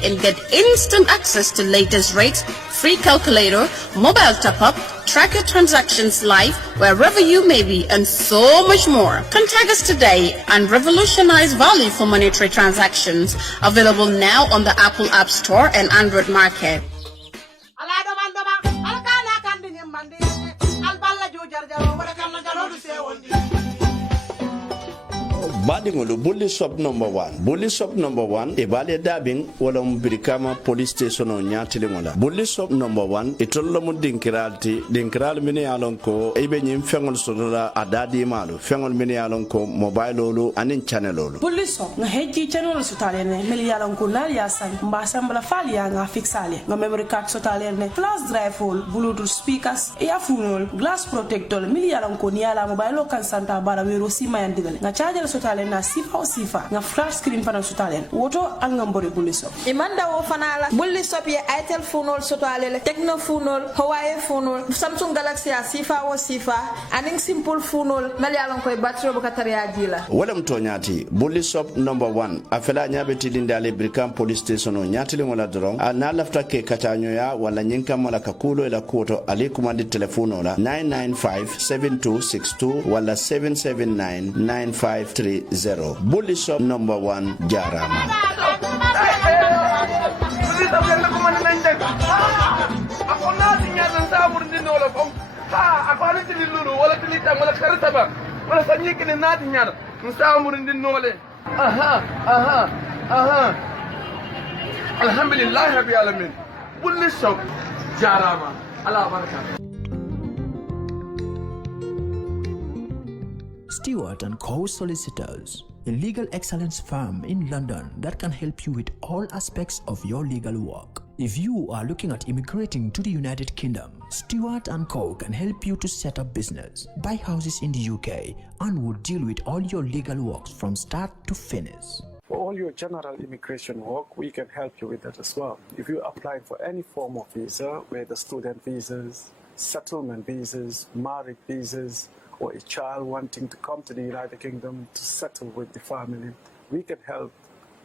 and get instant access to latest rates, free calculator, mobile top-up, track your transactions live wherever you may be, and so much more. Contact us today and revolutionize value for monetary transactions. Available now on the Apple App Store and Android Market. Badingolo bully shop number 1. Bully shop number 1 e bale dabing wala mbirikama police station o nyatili ngola. Bully shop number 1 itollo mu dinkiral mini yalon ko ebe nyim fengol sodola adadi malu fengol mini yalon ko mobile lolu anin channel lolu. Bully shop nga heji channel sotale ne meli yalon ko nal ya san mba sambala fali ya nga fixale nga memory card sotale ne flash drive hole bluetooth speakers earphone glass protector meli yalon ko ni ala mobile lo kan santa bara wero sima yandile nga charger sotale sutalen na sifa o sifa nga flat screen fana sutalen woto al nga mbori bulli sop imanda wo fana la bulli sop ye itel phone sutalen techno phone Huawei phone Samsung Galaxy a sifa o sifa aning simple phone mali alon koy battery bu katariya dila wala mtonyati bulli sop number 1 afela nyabe tilinde ale Brikam police station o nyatili wala drong na lafta ke katanyoya wala nyinka mala kakulo ila koto ali kumandi telefono la 995-7262 wala 779-9530 bulli shop number 1 jarama alhamdulillah rabbil alamin bulli shop jarama ala baraka. Stewart & Co. Solicitors, a legal excellence firm in London that can help you with all aspects of your legal work. If you are looking at immigrating to the United Kingdom, Stewart & Co. can help you to set up business, buy houses in the UK, and will deal with all your legal works from start to finish. For all your general immigration work, we can help you with that as well. If you're applying for any form of visa, whether student visas, settlement visas, marriage visas, or a child wanting to come to the United Kingdom to settle with the family, we can help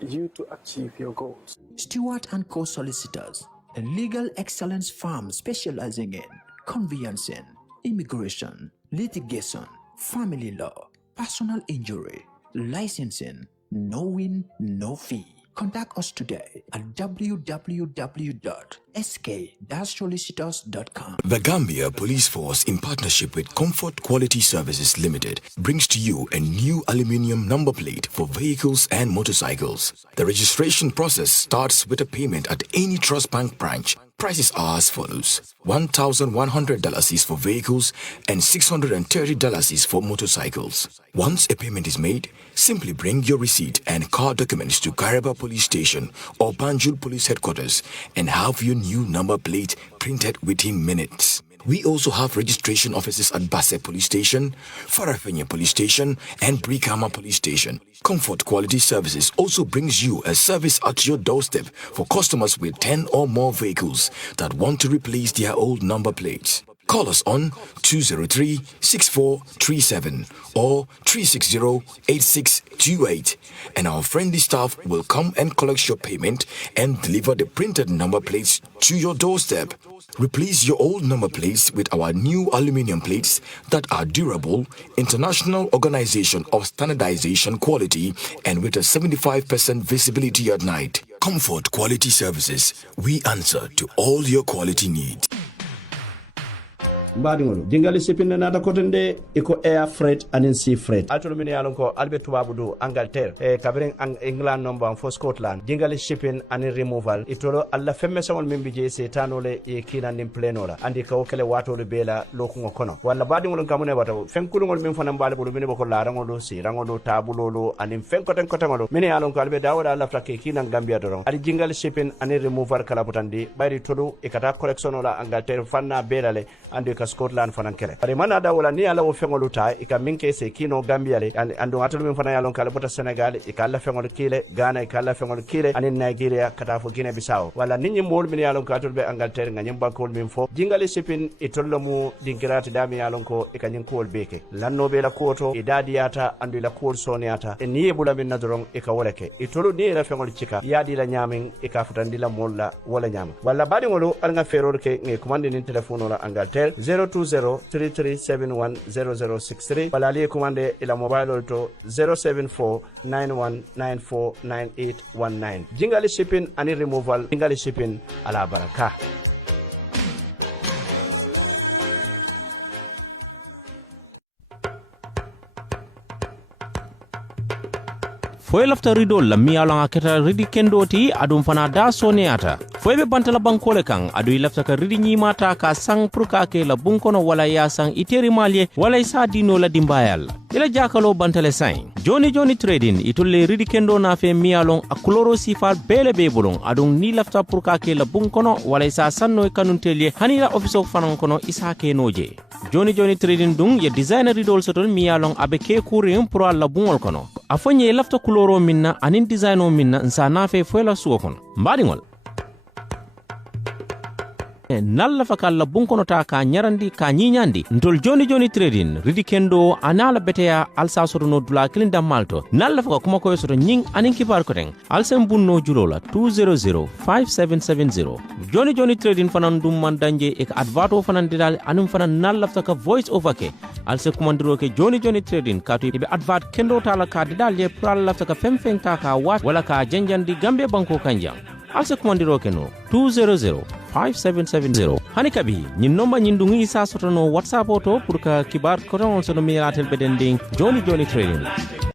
you to achieve your goals. Stewart & Co. Solicitors, a legal excellence firm specializing in conveyancing, immigration, litigation, family law, personal injury, licensing, no win, no fee. Contact us today at www.sk-solicitors.com. The Gambia Police Force, in partnership with Comfort Quality Services Limited, brings to you a new aluminium number plate for vehicles and motorcycles. The registration process starts with a payment at any Trust Bank branch. Prices are as follows. $1,100 is for vehicles and $630 is for motorcycles. Once a payment is made, simply bring your receipt and car documents to Gareba Police Station or Banjul Police Headquarters and have your new number plate printed within minutes. We also have registration offices at Basse Police Station, Farafenye Police Station, and Brikama Police Station. Comfort Quality Services also brings you a service at your doorstep for customers with 10 or more vehicles that want to replace their old number plates. Call us on 203-6437 or 360-8628 and our friendly staff will come and collect your payment and deliver the printed number plates to your doorstep. Replace your old number plates with our new aluminum plates that are durable, international organization of standardization quality, and with a 75% visibility at night. Comfort Quality Services. We answer to all your quality needs. Mbadingolo jingali sipinde nata kotende iko air freight and sea freight atolo mini yalon ko albert wabudu Angleterre kabring England number for Scotland jingali shipping and removal itolo alla femme samol mimbi je setanole e kina nim plenola andi ka okele wato le bela lokungo kono walla badingolo kamune wato fenkulungol min fana mbale bulu mini bako larangolo sirangolo tabulolo anim fenkoten kotangolo mini yalon ko albert dawda alla flake kina Gambia doron adi jingali shipping and removal kala butandi bayri tolo e kata collection ola Angleterre fanna belale andi ka Scotland fanan kele bari mana da wala ni ala wo fengolu ta ika minke se kino Gambia le ando atulu min fana yalon kala bota Senegal ika alla fengolu kile Ghana ika alla fengolu kile ani Nigeria kata fo Guinea Bissau wala ninyi mol min yalon ka atulu be Angleterre nganyim bankol min fo jingali sipin itollo mu dingirati dami yalon ko ika nyin kol beke lanno be la koto idadiyata andu la kol soniata e ni bula min nadron ika woleke itolu ni la fengolu cika yadi la nyamin ika futandi la molla wala nyama wala badi ngolo alnga feror ke ngi commande ni telephone la Angleterre 020-3371-0063 walali commande ila mobile to 074-9194-9819 jingali shipping and removal jingali shipping ala baraka. foy lafta rido la mi ala aketa ridi kendoti adum fana da soniata foy be bantala bankole kan adu lafta ka ridi nyimata ka sang pruka ke la bunkono wala ya sang iteri malye wala isa dino la dimbayal ila jakalo bantale sain joni trading itulle ridi kendo na fe mi alon akuloro sifal bele be bulon adum ni lafta pruka ke la bunkono wala isa sanno kanuntelie hanila office fanan kono isa ke noje joni trading dung ye designer ridol sotol mi alon abe ke kurim pro la bungol kono afonye lafta kuloro minna anin design o minna nsa nafe foyla suwo kono mbadingol nalla fakalla bunkono ta ka nyarandi ka nyinyandi ntol joni trading ridi kendo anala beteya alsa soto no dula kilinda malto nalla faka kuma koyo soto nying anin kibar ko ten alsem bunno julola 2005770 joni trading fanan dum man danje e ka advato fanan didal anum fanan nalla faka voice over ke alse kumandiro ke joni trading ka to be advert kendo tala ka didal je pral la faka femfeng ta ka wat wala ka janjandi gambe banko kanjam alse kumandiro ke no 2005770 hani kabi nyin nomba nyin dungi isa soto no whatsapp auto pour ka kibar ko ton sono mi atel bedending joni trading